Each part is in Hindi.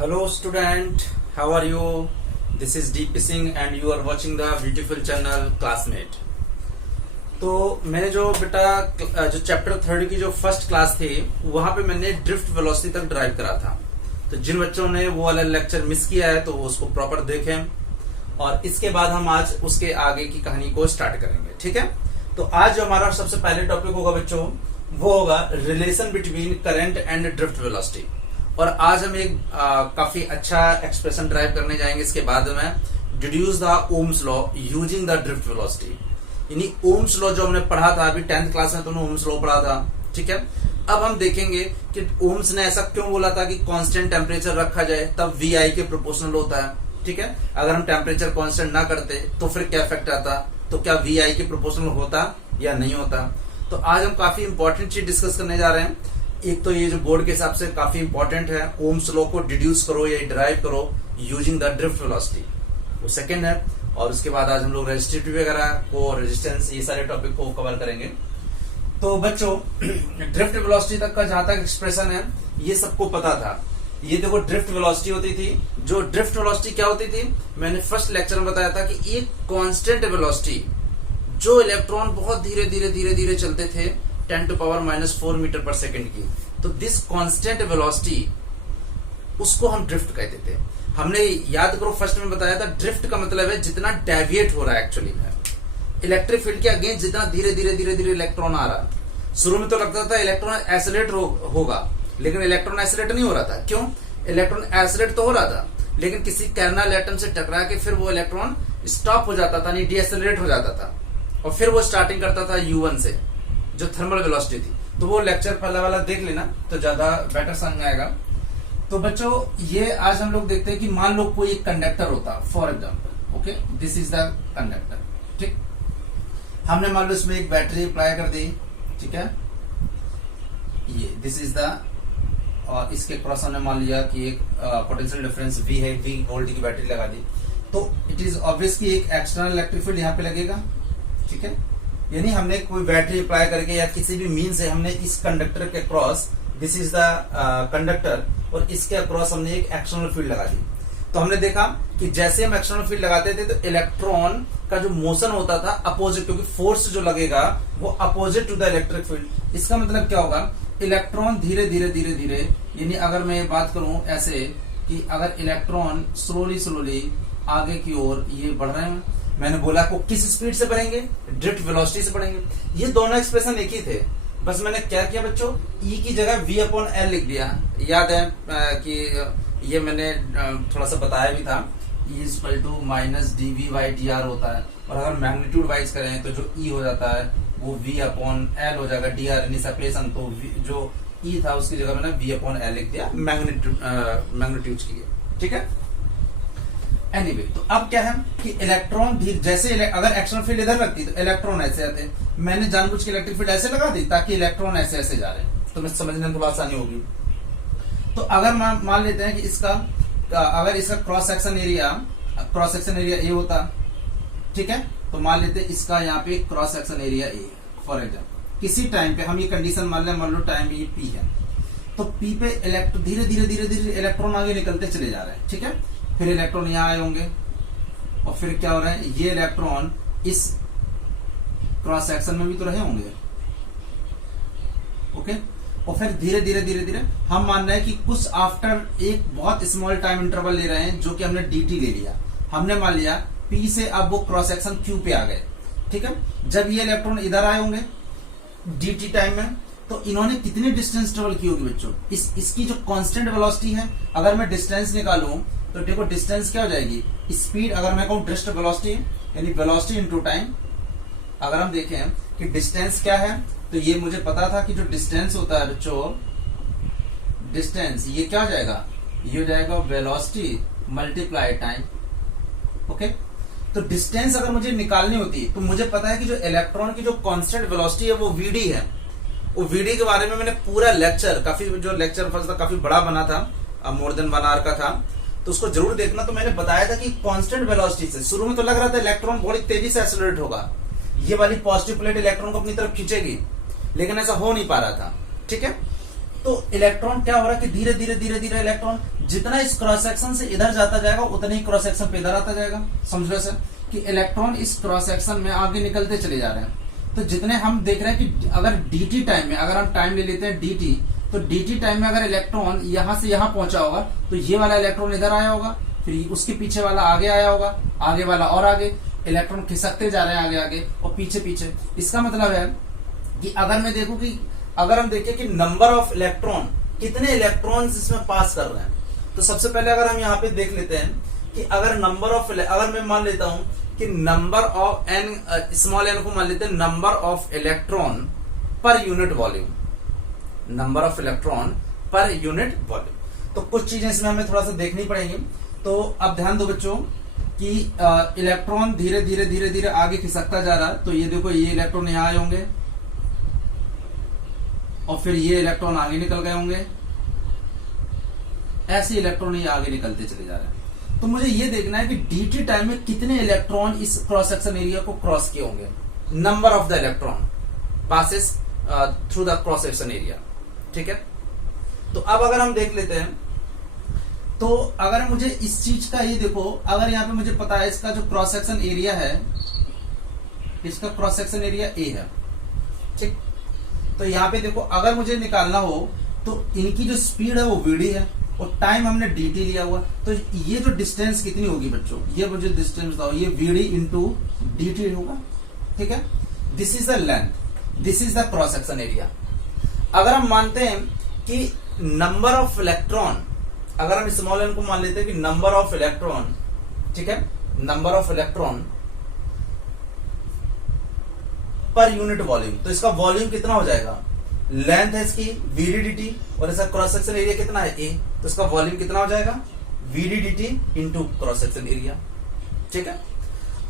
Hello student, how are you? This is DP Singh and you are watching the beautiful channel Classmate. तो मैंने जो बेटा जो चैप्टर 3 की जो फर्स्ट क्लास थी वहां पे मैंने ड्रिफ्ट वेलोसिटी तक ड्राइव करा था। तो जिन बच्चों ने वो वाला लेक्चर मिस किया है तो वो उसको प्रॉपर देखें और इसके बाद हम आज उसके आगे की कहानी को स्टार्ट करेंगे। ठीक है, तो आज जो हमारा सबसे पहले टॉपिक होगा बच्चों वो होगा relation between current and drift velocity. और आज हम एक काफी अच्छा एक्सप्रेशन ड्राइव करने जाएंगे। इसके बाद में deduce the Ohm's law using the drift velocity, यानी ओम्स लॉ जो हमने पढ़ा था अभी 10th क्लास में, तो ओम्स लॉ पढ़ा था। ठीक है, अब हम देखेंगे कि ओम्स ने ऐसा क्यों बोला था कि कांस्टेंट टेम्परेचर रखा जाए तब वी के प्रोपोर्शनल होता है। ठीक है, अगर हम टेम्परेचर कांस्टेंट ना करते तो फिर क्या इफेक्ट आता, तो क्या वी के प्रोपोर्शनल होता या नहीं होता। तो आज हम काफी इंपॉर्टेंट चीज डिस्कस करने जा रहे हैं। एक तो ये जो बोर्ड के हिसाब से काफी इंपॉर्टेंट है, ओम्स लॉ को डिड्यूस करो या डिराइव करो यूजिंग द ड्रिफ्ट वेलोसिटी, वो सेकंड है। और उसके बाद आज हम लोग रेजिस्टिविटी वगैरह को, रेजिस्टेंस, ये सारे टॉपिक को कवर करेंगे। तो बच्चों ड्रिफ्ट वेलोसिटी तक का जहां तक एक्सप्रेशन है ये सबको पता था। ये देखो ड्रिफ्ट वेलोसिटी होती थी। जो ड्रिफ्ट वेलोसिटी क्या होती थी, मैंने फर्स्ट लेक्चर में बताया था कि एक कांस्टेंट वेलोसिटी जो इलेक्ट्रॉन बहुत धीरे धीरे धीरे धीरे चलते थे 10⁻⁻⁴ मीटर पर सेकंड की, तो दिस कांस्टेंट वेलोसिटी उसको हम ड्रिफ्ट कहते थे। हमने याद करो फर्स्ट में बताया था ड्रिफ्ट का मतलब है जितना डेविएट हो रहा है एक्चुअली में इलेक्ट्रिक फील्ड के अगेंस्ट, जितना धीरे धीरे धीरे धीरे इलेक्ट्रॉन आ रहा है। शुरू में तो लगता था इलेक्ट्रॉन एसिलेट होगा, लेकिन इलेक्ट्रॉन एसिलेट नहीं हो रहा था। क्यों? इलेक्ट्रॉन एसिलेट तो हो रहा था लेकिन किसी कैर्नल एटम से टकरा के फिर वो इलेक्ट्रॉन स्टॉप हो जाता था, नहीं डीएसिलेट हो जाता था, और फिर वो स्टार्टिंग करता था U1 से, जो थर्मल वेलोसिटी थी। तो वो लेक्चर पहला वाला देख लेना तो ज्यादा बेटर समझ आएगा। तो बच्चों ये आज हम लोग देखते हैं कि मान लो कोई एक कंडक्टर होता, for example, okay, this is the conductor. ठीक, हमने मान लो इसमें एक बैटरी अप्लाई कर दी। ठीक है, ये दिस इज द, और इसके क्रॉस हमने मान लिया कि एक पोटेंशियल डिफरेंस V है, V वोल्ट की बैटरी लगा दी, तो इट इज ऑब्वियस कि एक एक्सटर्नल इलेक्ट्रिक फील्ड यहाँ पे लगेगा। ठीक है, यानी हमने कोई बैटरी अप्लाई करके या किसी भी मीन से हमने इस कंडक्टर के cross, this is the conductor, और इसके अक्रॉस हमने एक एक्सटर्नल फील्ड लगा दी। तो हमने देखा कि जैसे हम एक्सटर्नल फील्ड लगाते थे तो इलेक्ट्रॉन का जो मोशन होता था अपोजिट, क्योंकि फोर्स जो लगेगा वो opposite to the electric field. इसका मतलब क्या होगा, इलेक्ट्रॉन धीरे धीरे धीरे धीरे, यानी अगर मैं बात करूं ऐसे कि अगर इलेक्ट्रॉन स्लोली स्लोली आगे की ओर ये बढ़ रहे हैं, मैंने बोला को किस स्पीड से बढ़ेंगे, ड्रिफ्ट वेलोसिटी से बढ़ेंगे। ये दोनों एक्सप्रेशन एक ही थे, बस मैंने क्या किया बच्चों, E की जगह V/L लिख दिया। याद है कि ये मैंने थोड़ा सा बताया भी था, E = -dV/dr होता है, और अगर मैग्नीट्यूड वाइज करें तो जो E हो जाता है वो V/L हो जाएगा, dr यानी सेपरेशन, तो जो E था उसकी जगह मैंने V/L लिख दिया मैग्नीट्यूड के लिए। ठीक है, एनीवे, तो अब क्या है कि इलेक्ट्रॉन भी जैसे अगर एक्सटर्नल फील्ड इधर लगती तो इलेक्ट्रॉन ऐसे आते, मैंने जानबूझ के इलेक्ट्रिक फील्ड ऐसे लगा दी ताकि इलेक्ट्रॉन ऐसे ऐसे जा रहे हैं, तो मैं समझने में थोड़ा आसानी होगी। तो अगर मान लेते हैं कि अगर इसका क्रॉस सेक्शन एरिया ए होता, ठीक है, तो मान लेते हैं इसका यहाँ पे cross section area A, for example किसी टाइम पे हम ये कंडीशन मान लो टाइम ये P है, तो P पे धीरे धीरे धीरे धीरे इलेक्ट्रॉन आगे निकलते चले जा रहे हैं। ठीक है, फिर इलेक्ट्रॉन यहां आए होंगे और फिर क्या हो रहा है, ये इलेक्ट्रॉन इस क्रॉस सेक्शन में भी तो रहे होंगे, ओके, और फिर धीरे धीरे धीरे धीरे हम मान रहे हैं कि कुछ आफ्टर एक बहुत स्मॉल टाइम इंटरवल ले रहे हैं, जो कि हमने dt ले लिया। हमने मान लिया P से अब वो क्रॉस सेक्शन Q पे आ गए। ठीक है, जब ये इलेक्ट्रॉन इधर आए होंगे dt टाइम में, तो इन्होंने कितनी डिस्टेंस ट्रेवल की होगी बच्चों, इसकी जो कांस्टेंट वेलोसिटी है, अगर मैं डिस्टेंस निकालूं तो देखो डिस्टेंस क्या हो जाएगी, स्पीड, अगर मैं कहूं ड्रिफ्ट वेलोसिटी यानी वेलोसिटी इनटू टाइम। अगर हम देखें कि डिस्टेंस क्या है, तो ये मुझे पता था कि जो डिस्टेंस होता है बच्चों, डिस्टेंस ये क्या हो जाएगा, ये हो जाएगा वेलोसिटी मल्टीप्लाई टाइम। ओके, तो डिस्टेंस अगर मुझे निकालनी होती तो मुझे पता है कि जो इलेक्ट्रॉन की जो कांस्टेंट वेलोसिटी है वो Vd है। वो Vd के बारे में मैंने पूरा लेक्चर, जो लेक्चर फर्स्ट था काफी बड़ा बना था, मोर देन 1 आवर का था, तो उसको जरूर देखना। तो मैंने बताया था कि कांस्टेंट वेलोसिटी से शुरू में तो लग रहा था इलेक्ट्रॉन बड़ी तेजी से एक्सेलरेट होगा, ये वाली पॉजिटिव प्लेट इलेक्ट्रॉन को अपनी तरफ खींचेगी, लेकिन ऐसा हो नहीं पा रहा था। ठीक है, तो इलेक्ट्रॉन क्या हो रहा है कि धीरे धीरे धीरे धीरे इलेक्ट्रॉन जितना इस क्रॉस सेक्शन से इधर जाता जाएगा उतना ही क्रॉस सेक्शन पे इधर आता जाएगा। समझ लो सर कि इलेक्ट्रॉन इस क्रॉस सेक्शन में आगे निकलते चले जा रहे हैं। तो जितने हम देख रहे हैं कि अगर dt टाइम में, अगर हम टाइम ले लेते हैं dt, तो dt टाइम में अगर इलेक्ट्रॉन यहां से यहां पहुंचा होगा तो ये वाला इलेक्ट्रॉन इधर आया होगा, फिर उसके पीछे वाला आगे आया होगा, आगे वाला और आगे, इलेक्ट्रॉन खिसकते जा रहे हैं आगे आगे और पीछे पीछे। इसका मतलब है कि अगर मैं देखूं कि अगर हम देखें कि नंबर ऑफ इलेक्ट्रॉन, कितने इलेक्ट्रॉन्स इसमें पास कर रहे हैं, तो सबसे पहले अगर हम यहाँ पे देख लेते हैं कि अगर नंबर ऑफ, अगर मैं मान लेता हूं कि number of N, small N को मान लेते हैं number of electron per unit volume, number of electron per unit volume. तो कुछ चीजें इसमें हमें थोड़ा सा देखनी पड़ेंगी। तो अब ध्यान दो बच्चों कि इलेक्ट्रॉन धीरे धीरे धीरे धीरे आगे खिसकता जा रहा है। तो ये देखो, ये इलेक्ट्रॉन यहां आए होंगे और फिर ये इलेक्ट्रॉन आगे निकल गए होंगे, ऐसे इलेक्ट्रॉन ये आगे निकलते चले जा रहे हैं। तो मुझे ये देखना है कि dt टाइम में कितने इलेक्ट्रॉन इस क्रॉस सेक्शन एरिया को क्रॉस किए होंगे, number of the electron passes through the cross section area. ठीक है, तो अब अगर हम देख लेते हैं, तो अगर मुझे इस चीज का, ये देखो, अगर यहाँ पे मुझे पता है इसका जो क्रॉस सेक्शन एरिया है, इसका क्रॉस सेक्शन एरिया A है। ठीक, तो यहाँ पे देखो, अगर मुझे निकालना हो तो इनकी जो स्पीड है वो vd है और टाइम हमने dt लिया हुआ। तो ये जो डिस्टेंस कितनी होगी बच्चों, ये मुझे डिस्टेंस बताओ, ये vd इंटू dt होगा। ठीक है, this is the length, this is the cross section area. अगर हम मानते हैं कि नंबर ऑफ इलेक्ट्रॉन, अगर हम स्मॉल एन को मान लेते हैं कि नंबर ऑफ इलेक्ट्रॉन, ठीक है, number of electron per unit volume, तो इसका वॉल्यूम कितना हो जाएगा, लेंथ है इसकी vd और इसका क्रॉस सेक्शन एरिया कितना है A, तो इसका वॉल्यूम कितना हो जाएगा vd into cross section area. ठीक है,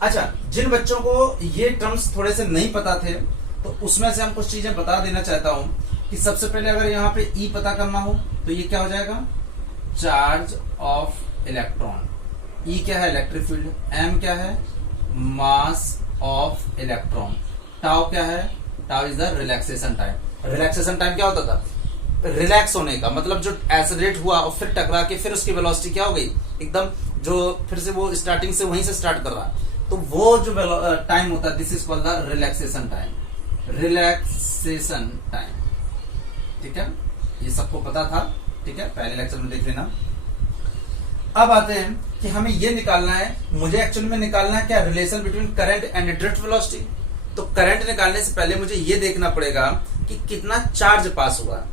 अच्छा, जिन बच्चों को ये टर्म्स थोड़े से नहीं पता थे तो उसमें से हम कुछ चीजें बता देना चाहता हूं कि सबसे पहले अगर यहाँ पे E पता करना हो तो ये क्या हो जाएगा, चार्ज ऑफ इलेक्ट्रॉन। E क्या है, इलेक्ट्रिक फील्ड। M क्या है, मास ऑफ इलेक्ट्रॉन। टाउ क्या है, tau is the relaxation time. Relaxation time क्या होता था, रिलैक्स होने का मतलब जो एक्सेलरेट हुआ और फिर टकरा के फिर उसकी वेलोसिटी क्या हो गई, एकदम जो फिर से वो स्टार्टिंग से वहीं से स्टार्ट कर रहा, तो वो जो टाइम होता है, this is called the relaxation time. Relaxation time, ठीक है, ये सबको पता था। ठीक है, पहले लेक्चर में देख लेना। अब आते हैं कि हमें ये निकालना है, मुझे एक्चुअली में निकालना है क्या, relation between current and drift velocity. तो करंट निकालने से पहले मुझे ये देखना पड़ेगा कि कितना चार्ज पास हुआ है,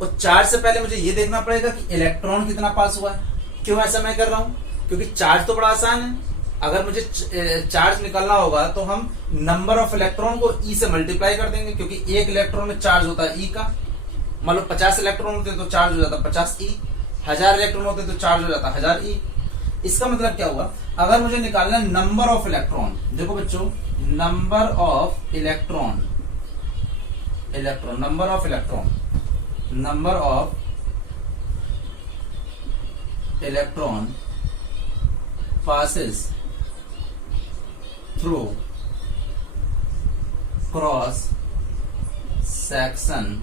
और चार्ज से पहले मुझे ये देखना पड़ेगा कि इलेक्ट्रॉन कितना पास हुआ है। क्यों ऐसा मैं कर रहा हूं, क्योंकि चार्ज तो बड़ा आसान है। अगर मुझे चार्ज निकालना होगा तो हम नंबर ऑफ इलेक्ट्रॉन को E से मल्टीप्लाई कर देंगे, क्योंकि एक इलेक्ट्रॉन में चार्ज होता है E का। मान लो 50 इलेक्ट्रॉन होते तो चार्ज हो जाता 50E, 1000 इलेक्ट्रॉन होते तो चार्ज हो जाता 1000E। इसका मतलब क्या हुआ, अगर मुझे निकालना है नंबर ऑफ इलेक्ट्रॉन, देखो बच्चों, number of electron, number of electron, number of electron passes through cross section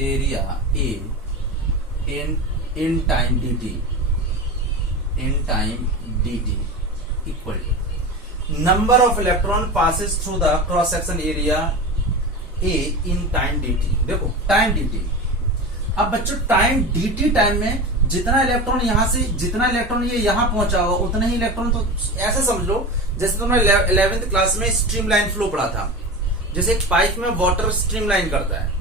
area A in time dt, in time dt equal to number of electron passes through the cross section area A in time dt। देखो टाइम dt, अब बच्चों टाइम dt टाइम में जितना इलेक्ट्रॉन यहां से, जितना इलेक्ट्रॉन ये यहां पहुंचा होगा उतना ही इलेक्ट्रॉन, तो ऐसे समझ लो जैसे तुमने 11th क्लास में स्ट्रीम लाइन फ्लो पढ़ा था, जैसे एक पाइप में वाटर स्ट्रीम लाइन करता है।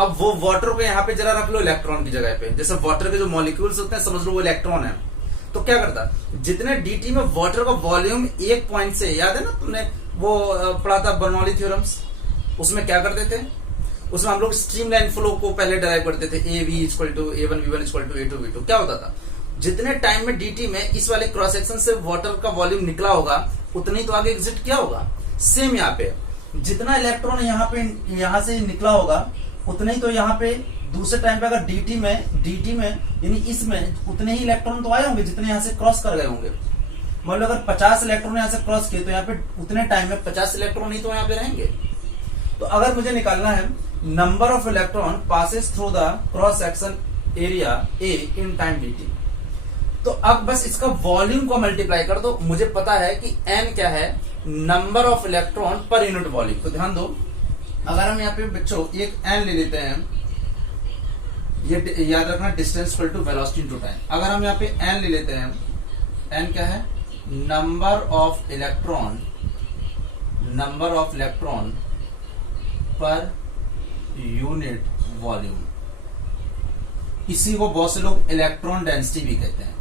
अब वो वाटर को यहाँ पे जरा रख लो इलेक्ट्रॉन की जगह पे, जैसे वाटर के जो मॉलिक्यूल्स होते हैं समझ लो वो इलेक्ट्रॉन है। तो क्या करता, जितने dt में वाटर का वॉल्यूम एक पॉइंट से, याद है ना तुमने वो पढ़ा था बर्नौली थ्योरम्स, उसमें क्या करते थे, उसमें हम लोग स्ट्रीम लाइन फ्लो को पहले डराइव करते थे, A V equal to A1 V1 equal to A2 V2। क्या होता था, जितने टाइम में dt में इस वाले क्रॉस सेक्शन से वाटर का वॉल्यूम निकला होगा उतना ही तो आगे एग्जिट किया होगा। सेम यहाँ पे जितना इलेक्ट्रॉन यहाँ से निकला होगा उतना ही तो यहाँ पे दूसरे टाइम पे अगर dt में यानी इसमें उतने ही इलेक्ट्रॉन तो आए होंगे जितने यहाँ से क्रॉस कर गए होंगे। मतलब अगर 50 इलेक्ट्रॉन यहाँ से क्रॉस किए तो यहाँ पे उतने टाइम में 50 इलेक्ट्रॉन ही तो यहाँ पे रहेंगे। तो अगर मुझे निकालना है number of electron passes through the cross section area A in time dt, तो अब बस इसका वॉल्यूम को मल्टीप्लाई कर दो। मुझे पता है कि n क्या है, number of electron per unit volume. तो ध्यान दो, अगर हम यहाँ पे बच्चों एक n ले लेते हैं, ये याद रखना distance equal to velocity into time. अगर हम यहाँ पे n ले लेते हैं, n क्या है, number of electron per unit volume. इसी को बहुत से लोग इलेक्ट्रॉन डेंसिटी भी कहते हैं।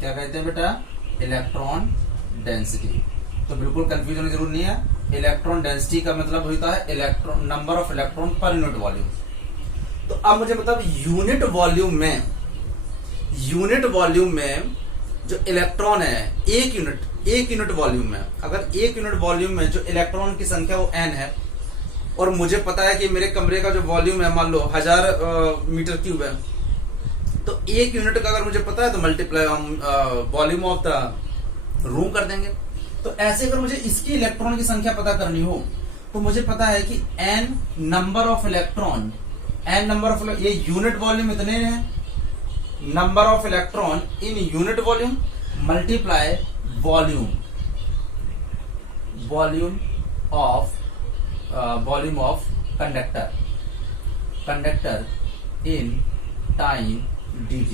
क्या कहते हैं बेटा, इलेक्ट्रॉन डेंसिटी। तो बिल्कुल कंफ्यूजन होने की जरूरत नहीं है। इलेक्ट्रॉन डेंसिटी का मतलब होता है electron, number of electron per unit volume. तो अब मुझे मतलब यूनिट वॉल्यूम में जो इलेक्ट्रॉन है एक यूनिट वॉल्यूम में, अगर एक यूनिट वॉल्यूम में जो इलेक्ट्रॉन की संख्या वो n है, और मुझे पता है कि मेरे कमरे का जो वॉल्यूम है मान लो 1000 मीटर क्यूब है, तो एक यूनिट का अगर मुझे पता है तो मल्टीप्लाई हम वॉल्यूम ऑफ द रूम कर देंगे। तो ऐसे अगर मुझे इसकी इलेक्ट्रॉन की संख्या पता करनी हो तो मुझे पता है कि n नंबर ऑफ इलेक्ट्रॉन, ये यूनिट वॉल्यूम इतने हैं, number of electron in unit volume multiply volume of conductor in time dt।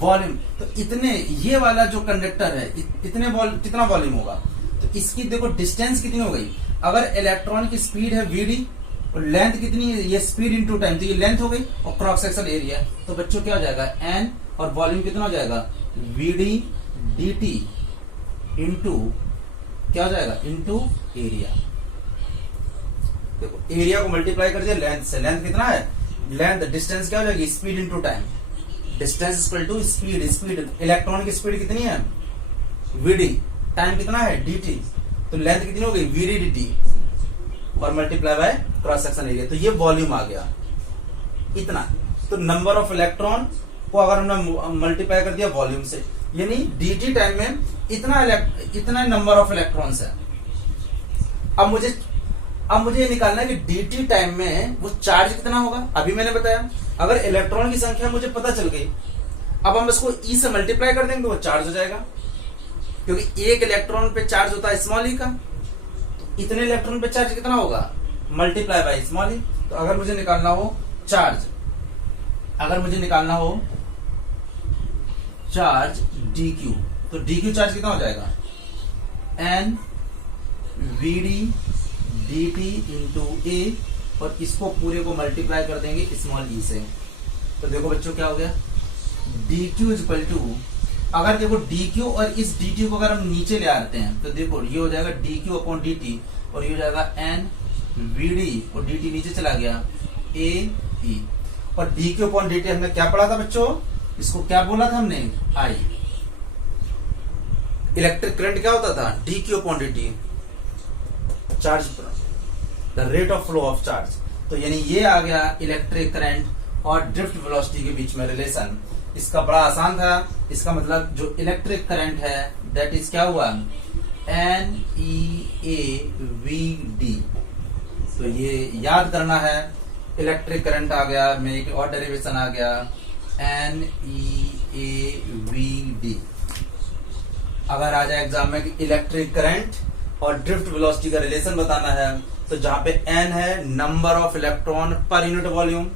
Volume तो इतने, ये वाला जो कंडक्टर है कितना वॉल्यूम होगा, तो इसकी देखो डिस्टेंस कितनी हो गई। अगर इलेक्ट्रॉन की स्पीड है vd और लेंथ कितनी है, ये स्पीड इनटू टाइम, तो ये लेंथ हो गई और क्रॉस सेक्शन एरिया। तो बच्चों क्या हो जाएगा, n और वॉल्यूम कितना हो जाएगा, vd dt इंटू क्या हो जाएगा, इंटू एरिया। देखो एरिया को मल्टीप्लाई कर दिया लेंथ से, लेंथ कितना है, लेंथ डिस्टेंस क्या हो जाएगी, speed into time, distance equal to speed electron की स्पीड कितनी है vd, टाइम कितना है dt, तो लेंथ कितनी हो गई vd dt और multiply by cross section area. तो ये वॉल्यूम आ गया इतना। तो नंबर ऑफ इलेक्ट्रॉन को अगर हमने मल्टीप्लाई कर दिया वॉल्यूम से, यानी dt टाइम में इतना नंबर ऑफ इलेक्ट्रॉन्स है। अब मुझे ये निकालना है कि dt टाइम में वो चार्ज कितना होगा। अभी मैंने बताया अगर इलेक्ट्रॉन की संख्या मुझे पता चल गई, अब हम इसको e से मल्टीप्लाई कर देंगे तो वो चार्ज हो जाएगा, क्योंकि एक इलेक्ट्रॉन पे चार्ज होता है स्मॉल ई का, तो इतने इलेक्ट्रॉन पे चार्ज कितना होगा, मल्टीप्लाई बाय स्मॉल ई। तो अगर मुझे निकालना हो चार्ज, dq, तो dq चार्ज कितना हो जाएगा, n vd dt इंटू ए, और इसको पूरे को मल्टीप्लाई कर देंगे स्मॉल ई से। तो देखो बच्चों क्या हो गया, dq इज इक्वल टू, अगर देखो dq और इस dt को अगर हम नीचे ले आते हैं तो देखो ये हो जाएगा dq अपॉन dt, और ये हो जाएगा n vd, और dt नीचे चला गया a e, और dq अपॉन dt हमने क्या पढ़ा था बच्चों, इसको क्या बोला था हमने, I। इलेक्ट्रिक करंट क्या होता था, dq upon dt, charge, the rate of flow of charge. तो यानी ये आ गया इलेक्ट्रिक करंट और ड्रिफ्ट वेलोसिटी के बीच में रिलेशन। इसका बड़ा आसान था। इसका मतलब जो इलेक्ट्रिक करंट है दैट इज क्या हुआ, NEAVD। तो ये याद करना है, इलेक्ट्रिक करंट आ गया, में एक और डेरिवेशन आ गया NEAVD। अगर आ जाए एग्जाम में कि इलेक्ट्रिक करंट और ड्रिफ्ट वेलोसिटी का रिलेशन बताना है, तो जहां पे n है number of electron per unit volume,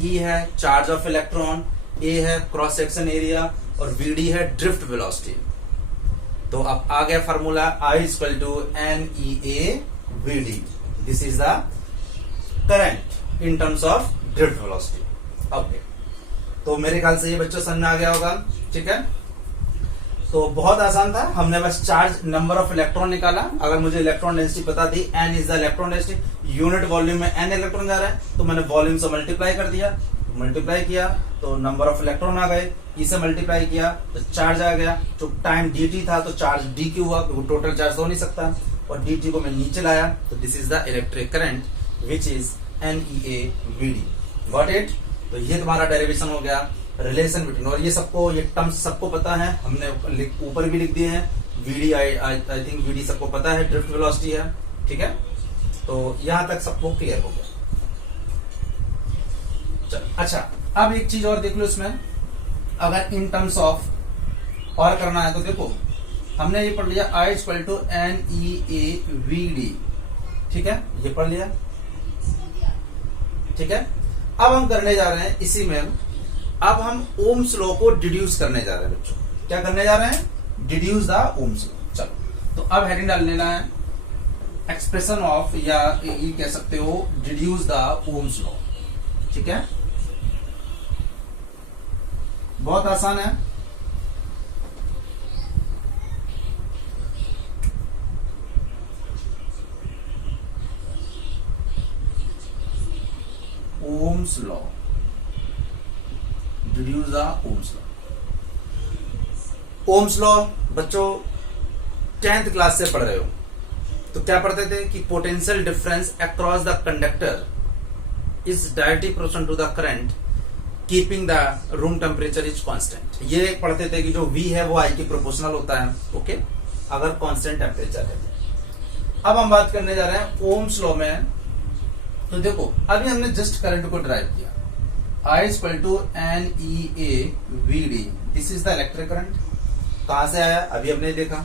E है चार्ज ऑफ इलेक्ट्रॉन, A है क्रॉस सेक्शन एरिया, और VD है ड्रिफ्ट वेलोसिटी। तो अब आ गया formula I equal to NEAVD। This is the current in terms of drift velocity. Okay, तो मेरे ख्याल से ये बच्चों समझ में आ गया होगा। ठीक है, तो बहुत आसान था, हमने बस चार्ज नंबर ऑफ इलेक्ट्रॉन निकाला। अगर मुझे इलेक्ट्रॉन डेंसिटी पता थी, n is the electron density, unit volume में n इलेक्ट्रॉन जा रहा है, तो मैंने वॉल्यूम से मल्टीप्लाई कर दिया, मल्टीप्लाई किया तो नंबर ऑफ इलेक्ट्रॉन आ गए, ई से मल्टीप्लाई किया तो चार्ज आ गया। जो टाइम dt था तो चार्ज dq हुआ, क्योंकि टोटल चार्ज हो नहीं सकता, और dt को मैं नीचे लाया, तो this is the electric current which is NEAVD। Got it. तो ये तुम्हारा डेरिवेशन हो गया रिलेशन बिटवीन, और ये सबको, ये टर्म्स सबको पता है, हमने ऊपर भी लिख दिए हैं। VD आई थिंक VD सबको पता है, ड्रिफ्ट वेलोसिटी है। ठीक है, तो यहां तक सबको क्लियर हो गया। चल अच्छा, अब एक चीज और देख लो इसमें, अगर इन टर्म्स ऑफ और करना है तो देखो हमने ये पढ़ लिया I इक्वल टू NEAVD, ठीक है, ये पढ़ लिया, ठीक है। अब हम करने जा रहे हैं इसी में, अब हम ओम्स लॉ को डिड्यूस करने जा रहे हैं बच्चों। क्या करने जा रहे हैं? Deduce the Ohm's law. चलो तो अब हेडिंग डाल लेना है एक्सप्रेशन ऑफ, या ये कह सकते हो डिड्यूस द ओम्स लॉ, ठीक है, बहुत आसान है। Ohm's law, deduce the Ohm's law. Ohm's law बच्चों 10th क्लास से पढ़ रहे हो, तो क्या पढ़ते थे कि potential difference across the conductor is directly proportional to the current keeping the room temperature is constant. ये पढ़ते थे कि जो V है वो I के प्रोपोर्शनल होता है, ओके, अगर कांस्टेंट टेम्परेचर है। अब हम बात करने जा रहे हैं ओम्स लॉ में। तो देखो अभी हमने जस्ट करंट को ड्राइव किया, I equal to NEAVD, this is the electric current. कहां से आया अभी हमने देखा,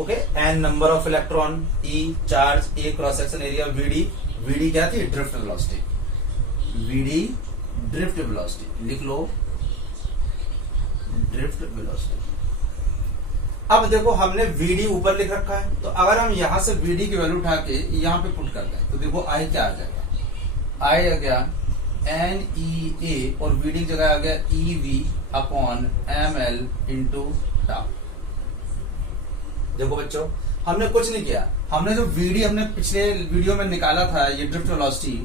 okay, N number of electron, E charge, A cross section area, VD क्या थी? Drift velocity, VD drift velocity, लिख लो ड्रिफ्ट वेलोसिटी। अब देखो हमने VD ऊपर लिख रखा है, तो अगर हम यहां से VD की वैल्यू उठा के यहां पे पुट कर दें तो देखो I क्या आ जाएगा? I आ गया NEA और VD की जगह आ गया EV upon ML into tau. देखो बच्चों हमने कुछ नहीं किया, हमने जो VD हमने पिछले वीडियो में निकाला था, ये ड्रिफ्ट वेलोसिटी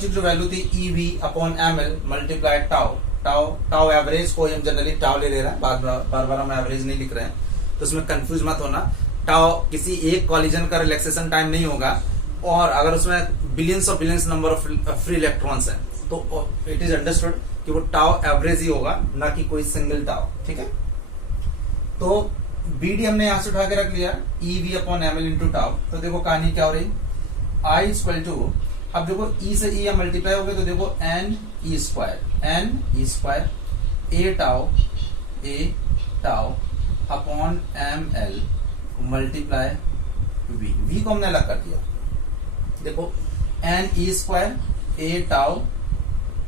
की जो वैल्यू थी EV upon ML multiply tau average को हम जनरली टाउ ले रहे हैं, बार बार हम एवरेज नहीं लिख रहे हैं, तो उसमें कंफ्यूज मत होना। टाउ किसी एक कॉलिजन का रिलैक्सेशन टाइम नहीं होगा, और अगर उसमें billions of billions number of free electrons हैं तो इट इज अंडरस्टूड कि वो टाउ एवरेज ही होगा, ना कि कोई सिंगल टाउ, ठीक है। तो BD हमने यहां से उठा के रख लिया EV upon ML into tau. तो देखो कहानी क्या हो रही, I इक्वल टू, अब देखो E से E मल्टीप्लाई हो गए तो देखो NE square A tau upon ML multiply V को हमने अलग कर दिया। देखो NE square A tau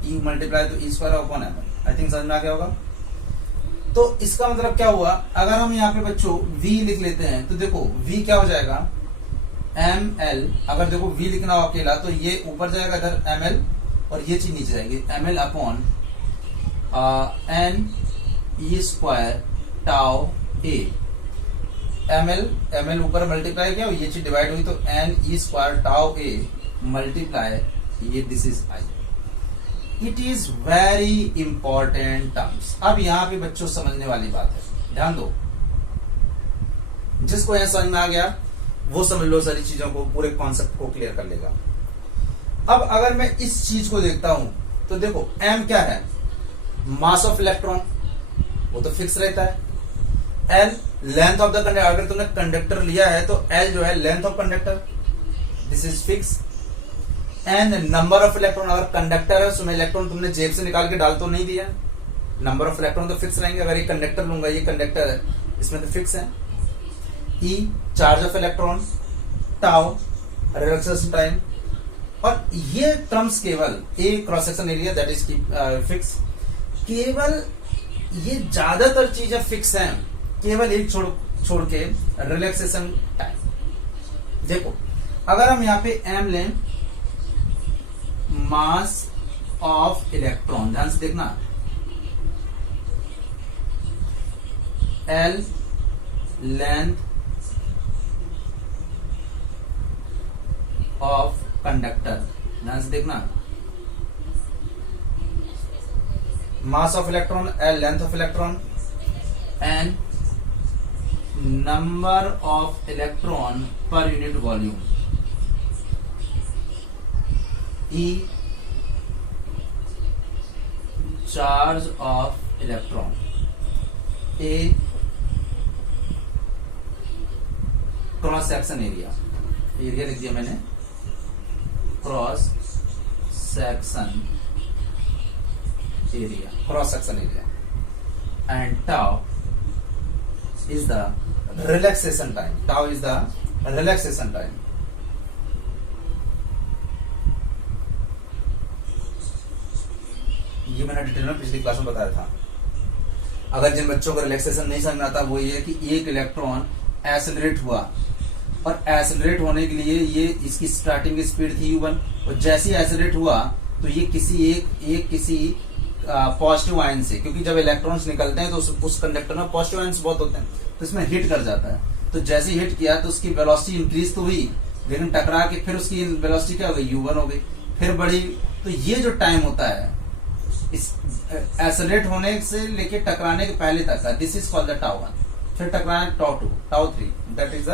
E multiply तो E square upon ML, I think समझ में आ गया होगा। तो इसका मतलब क्या हुआ, अगर हम यहाँ पे बच्चों V लिख लेते हैं तो देखो V क्या हो जाएगा ML, अगर देखो V लिखना हो अकेला तो ये ऊपर जाएगा इधर ML और ये चीज नीचे जाएगी ML upon NE square tau A। ML ऊपर मल्टीप्लाई किया, ये चीज डिवाइड हुई तो NE square tau A multiply ये, this is I। It is very important terms. अब यहाँ पे बच्चों समझने वाली बात है, ध्यान दो, जिसको यहां समझ में आ गया वो समझ लो सारी चीजों को, पूरे कॉन्सेप्ट को क्लियर कर लेगा। अब अगर मैं इस चीज को देखता हूं तो देखो M क्या है, मास ऑफ इलेक्ट्रॉन, वो तो फिक्स रहता है। L length of the conductor, अगर तुमने कंडक्टर लिया है तो L जो है length of conductor, this is fix. N number of electron, अगर कंडक्टर है उसमें इलेक्ट्रॉन तुमने जेब से निकाल के डाल तो नहीं दिया, नंबर ऑफ इलेक्ट्रॉन तो फिक्स रहेंगे। अगर ये कंडक्टर लूंगा, ये कंडक्टर है, इसमें तो फिक्स है। E charge of electron, tau relaxation time, और ये टर्म्स केवल A cross section area that is fix. केवल ये ज्यादातर चीजें फिक्स हैं, केवल एक छोड़ के रिलैक्सेशन टाइम। देखो अगर हम यहाँ पे M लें, मास ऑफ इलेक्ट्रॉन, ध्यान से देखना, L लेंथ ऑफ कंडक्टर, ध्यान से देखना, mass of electron, L length of electron, and number of electron per unit volume, E charge of electron, A cross section area लिख दिया मैंने, cross section area and tau is the relaxation time. Tau is the relaxation time. ये मैंने डिटेल में पिछली क्लास में बताया था। अगर जिन बच्चों को रिलैक्सेशन नहीं समझ आता वो ये कि एक इलेक्ट्रॉन एक्सेलरेट हुआ और एक्सेलरेट होने के लिए ये इसकी स्टार्टिंग स्पीड थी u1 और जैसे ही एक्सेलरेट हुआ तो ये किसी पॉजिटिव आयन से, क्योंकि जब इलेक्ट्रॉन्स निकलते हैं तो उस कंडक्टर में पॉजिटिव आयन्स बहुत होते हैं तो इसमें हिट कर जाता है। तो जैसे हिट किया तो उसकी वेलोसिटी इंक्रीज तो हुई, लेकिन टकरा के फिर उसकी वेलोसिटी क्या हो गई, u1 हो गई, फिर बढ़ी। तो ये जो टाइम होता है इस एक्सेलरेट होने से लेके टकराने के पहले तक का, this is called the tau 1, फिर टकराने tau 2, tau 3, that is the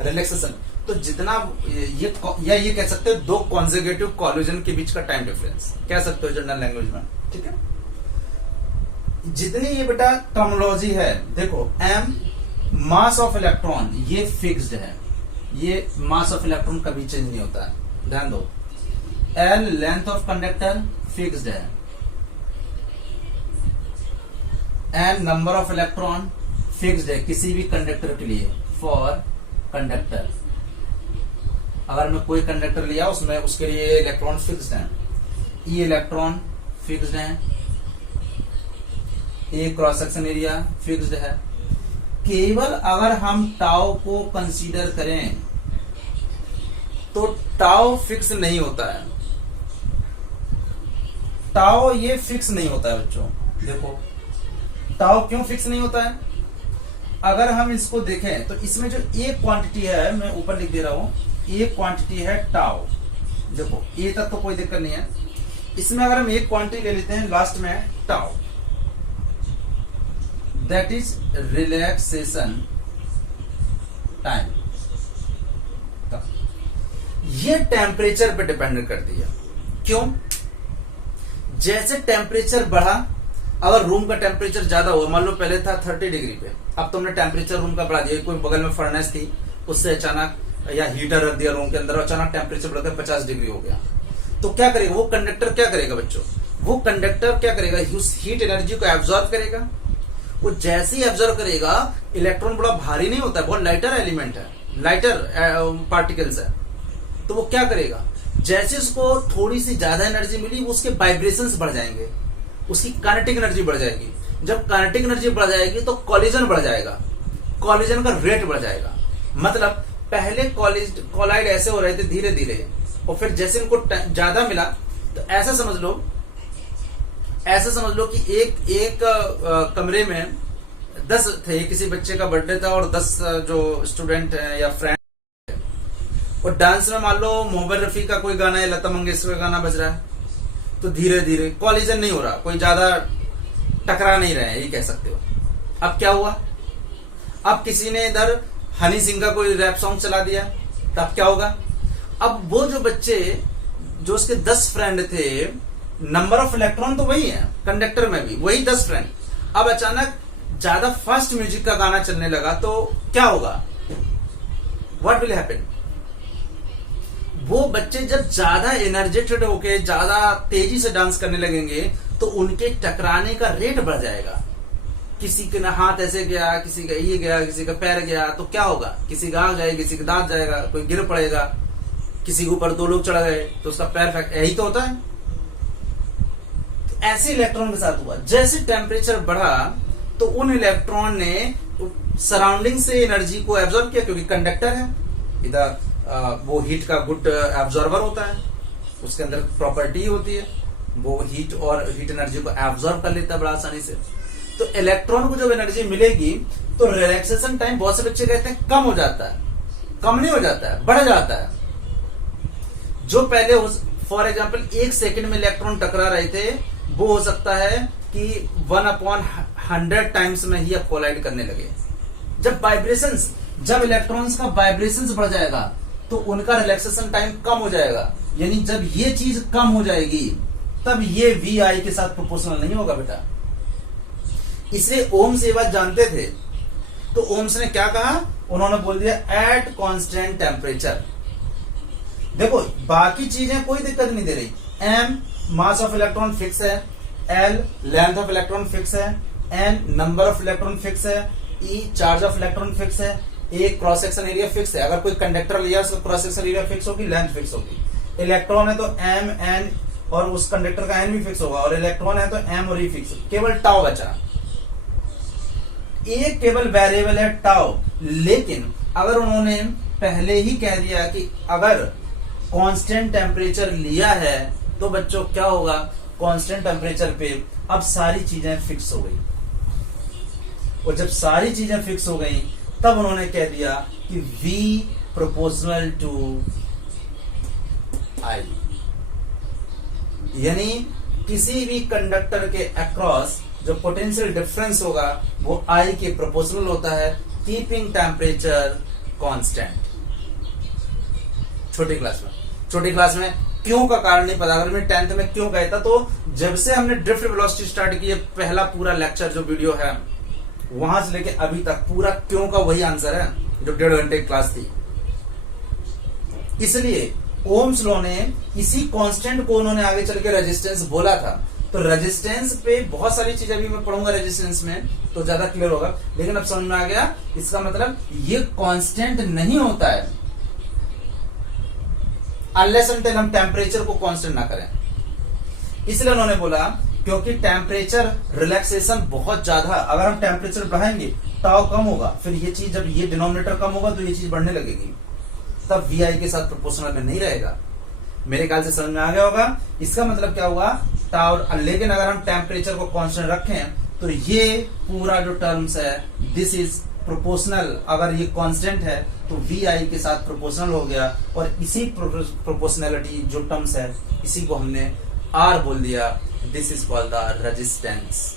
relaxation. तो जितना ये कह सकते हो दो कॉन्जिक्यूटिव कॉलिजन के बीच का टाइम डिफरेंस कह सकते हो जनरल लैंग्वेज में, ठीक है। जितनी ये बेटा टर्मिनोलॉजी है, देखो m मास ऑफ इलेक्ट्रॉन ये फिक्स्ड है, ये मास ऑफ इलेक्ट्रॉन कभी चेंज नहीं होता है, ध्यान दो। l length of conductor fixed है, n number of electron fixed है किसी भी कंडक्टर के लिए, फॉर कंडक्टर। अगर मैं कोई कंडक्टर लिया उसमें उसके लिए इलेक्ट्रॉन फिक्स्ड है, ई इलेक्ट्रॉन फिक्स्ड है, ए क्रॉस सेक्शन एरिया फिक्स्ड है। केवल अगर हम टाउ को कंसीडर करें तो टाउ फिक्स नहीं होता है, टाउ ये फिक्स नहीं होता है बच्चों। देखो टाउ क्यों फिक्स नहीं होता है, अगर हम इसको देखें तो इसमें जो एक क्वांटिटी है, मैं ऊपर लिख दे रहा हूं, एक क्वांटिटी है टाउ। देखो ए तक तो कोई दिक्कत नहीं है, इसमें अगर हम एक क्वांटिटी ले लेते हैं लास्ट में tau, that is relaxation time. ये टेम्परेचर पे डिपेंड करती है। क्यों? जैसे टेम्परेचर बढ़ा, अगर रूम का टेम्परेचर ज्यादा हुआ, मान लो पहले था 30 डिग्री पे, अब तुमने टेम्परेचर रूम का बढ़ा दिया, कोई बगल में फर्नेस थी उससे अचानक, या हीटर रख दिया रूम के अंदर, अचानक टेम्परेचर बढ़कर 50 डिग्री हो गया, तो क्या करेगा वो कंडक्टर, क्या करेगा बच्चों, वो कंडक्टर क्या करेगा, उस हीट एनर्जी को एब्जॉर्ब करेगा। वो जैसे ही एब्जॉर्ब करेगा, इलेक्ट्रॉन बड़ा भारी नहीं होता है, बहुत लाइटर एलिमेंट है, लाइटर पार्टिकल्स है, तो वो क्या करेगा, जैसे उसको थोड़ी सी ज्यादा एनर्जी मिली, वो उसके वाइब्रेशंस बढ़ जाएंगे, उसकी काइनेटिक एनर्जी बढ़ जाएगी। जब काइनेटिक एनर्जी बढ़ जाएगी तो कॉलिजन बढ़ जाएगा, कॉलिजन का रेट बढ़ जाएगा। मतलब पहले कॉलाइड ऐसे हो रहे थे धीरे धीरे, और फिर जैसे इनको ज्यादा मिला, तो ऐसा समझ लो कि एक कमरे में 10 थे, किसी बच्चे का बर्थडे था और 10 जो स्टूडेंट हैं या फ्रेंड, और डांस में मान लो मोहम्मद रफी का कोई गाना या लता मंगेशकर का गाना बज रहा है, तो धीरे धीरे कॉलिजन नहीं हो रहा, कोई ज्यादा टकरा नहीं रहे हैं, ये कह सकते हो। अब क्या हुआ, अब किसी ने इधर हनी सिंह का कोई रैप सॉन्ग चला दिया, तब क्या होगा, अब वो जो बच्चे जो उसके 10 फ्रेंड थे, नंबर ऑफ इलेक्ट्रॉन तो वही है, कंडक्टर में भी वही 10 फ्रेंड, अब अचानक ज्यादा फास्ट म्यूजिक का गाना चलने लगा, तो क्या होगा, व्हाट विल हैपन, वो बच्चे जब ज्यादा एनर्जेटिक होके ज्यादा तेजी से डांस करने लगेंगे तो उनके टकराने का रेट बढ़ जाएगा। किसी के ना हाथ ऐसे गया, किसी का ये गया, किसी का पैर गया, तो क्या होगा, किसी का आंख जाएगी, किसी का दांत जाएगा, कोई गिर पड़ेगा, किसी के ऊपर 2 लोग चढ़ गए तो उसका पैर फैक, यही तो होता है। तो ऐसे इलेक्ट्रॉन के साथ हुआ, जैसे टेम्परेचर बढ़ा तो उन इलेक्ट्रॉन ने सराउंडिंग से एनर्जी को एब्जॉर्ब किया, क्योंकि कंडक्टर है, इधर वो हीट का गुड एब्जॉर्बर होता है, उसके अंदर प्रॉपर्टी होती है, वो हीट और हीट एनर्जी को एब्जॉर्ब कर लेता है बड़ा आसानी से। तो इलेक्ट्रॉन को जब एनर्जी मिलेगी तो रिलैक्सेशन टाइम बहुत से बच्चे कहते हैं कम हो जाता है, कम नहीं हो जाता है, बढ़ जाता है। जो पहले फॉर एग्जाम्पल 1 सेकेंड में इलेक्ट्रॉन टकरा रहे थे, वो हो सकता है कि 1/100 टाइम्स में ही अब कोलाइड करने लगे। जब इलेक्ट्रॉन्स का वाइब्रेशंस बढ़ जाएगा तो उनका रिलैक्सेशन टाइम कम हो जाएगा, यानी जब ये चीज कम हो जाएगी तब ये VI के साथ प्रोपोर्शनल नहीं होगा बेटा। इसलिए ओम्स ये बात जानते थे, तो ओम्स ने क्या कहा, उन्होंने बोल दिया एट कांस्टेंट टेम्परेचर, देखो बाकी चीजें कोई दिक्कत नहीं दे रही। m mass of electron fix है, l length of electron fix है, n number of electron fix है, e charge of electron fix है, a cross section area fix है। अगर कोई कंडक्टर लिया उसका क्रॉस सेक्शन एरिया फिक्स होगी, लेंथ फिक्स होगी। इलेक्ट्रॉन है तो m n और उस कंडक्टर का n भी फिक्स होगा, और इलेक्ट्रॉन है तो m और e फिक्स। केवल टाउ बचा, एक केवल वेरिएबल है टाउ। लेकिन अगर उन्होंने पहले ही कह दिया कि अगर कांस्टेंट टेम्परेचर लिया है तो बच्चों क्या होगा, कांस्टेंट टेम्परेचर पे अब सारी चीजें फिक्स हो गई। और जब सारी चीजें फिक्स हो गई तब उन्होंने कह दिया कि V प्रोपोर्शनल टू I, यानी किसी भी कंडक्टर के अक्रॉस जो पोटेंशियल डिफरेंस होगा वो I के प्रोपोर्शनल होता है, कीपिंग टेम्परेचर कांस्टेंट। छोटी क्लास में क्यों का कारण नहीं पता। अगर मैं 10th में क्यों कहता, तो जब से हमने ड्रिफ्ट वेलोसिटी स्टार्ट की है, पहला पूरा लेक्चर जो वीडियो है वहां से लेके अभी तक पूरा क्यों का वही आंसर है जो 1.5 घंटे की क्लास थी। इसलिए ओम्स लॉ ने इसी कांस्टेंट को उन्होंने आगे चल के रेजिस्टेंस बोला था। तो रेजिस्टेंस पे बहुत सारी चीजें अभी मैं पढ़ूंगा रेजिस्टेंस में तो ज्यादा क्लियर होगा, लेकिन अब समझ में आ गया इसका मतलब ये कांस्टेंट नहीं होता है अनलेस अनटिल हम टेम्परेचर को कांस्टेंट ना करें। इसलिए उन्होंने बोला क्योंकि टेम्परेचर रिलैक्सेशन बहुत ज्यादा, अगर हम टेम्परेचर बढ़ाएंगे टाउ कम होगा, फिर ये चीज जब ये डिनोमिनेटर कम होगा तो ये चीज बढ़ने लगेगी, तब वी आई के साथ प्रोपोर्शनल में नहीं रहेगा। मेरे ख्याल से समझ में आ गया होगा। इसका मतलब क्या हुआ टाउ, लेकिन अगर हम टेम्परेचर को कांस्टेंट रखें तो ये पूरा जो टर्म्स है दिस इज प्रोपोर्शनल। अगर ये कांस्टेंट है तो वी आई के साथ प्रोपोर्शनल हो गया, और इसी प्रोपोर्शनलिटी जो टर्म्स है इसी को हमने आर बोल दिया। This is called the resistance.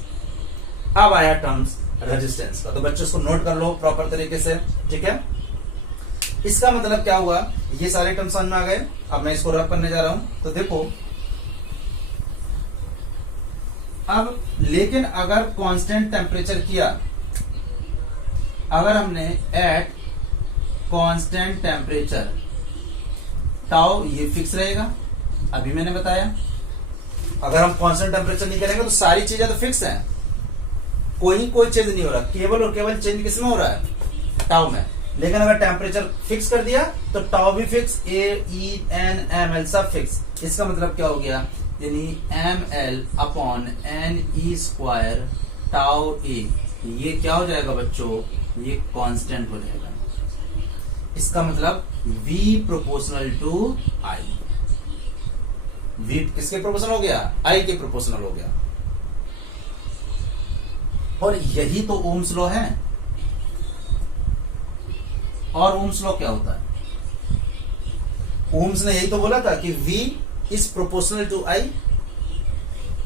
अब आया टर्म्स रेजिस्टेंस का, तो बच्चों इसको नोट कर लो प्रॉपर तरीके से, ठीक है। इसका मतलब क्या हुआ, ये सारे टर्म्स समझ में आ गए। अब मैं इसको रब करने जा रहा हूं, तो देखो अब लेकिन अगर कांस्टेंट टेम्परेचर किया, अगर हमने एट कांस्टेंट टेम्परेचर टाउ ये फिक्स रहेगा, अभी मैंने बताया। अगर हम कांस्टेंट टेम्परेचर नहीं करेंगे तो सारी चीजें तो फिक्स हैं, कोई चेंज नहीं हो रहा, केवल और केवल चेंज किसमें हो रहा है, टाउ में। लेकिन अगर टेम्परेचर फिक्स कर दिया तो टाउ भी fix, A E N M L सब फिक्स। इसका मतलब क्या हो गया, यानी M L upon N E square tau A, ये क्या हो जाएगा बच्चों, ये कांस्टेंट हो जाएगा। इसका मतलब V proportional to I, V किसके प्रोपोर्शनल हो गया, I के प्रोपोर्शनल हो गया। और यही तो ओम्स लॉ है। और ओम्स लॉ क्या होता है, ओम्स ने यही तो बोला था कि V is proportional to I,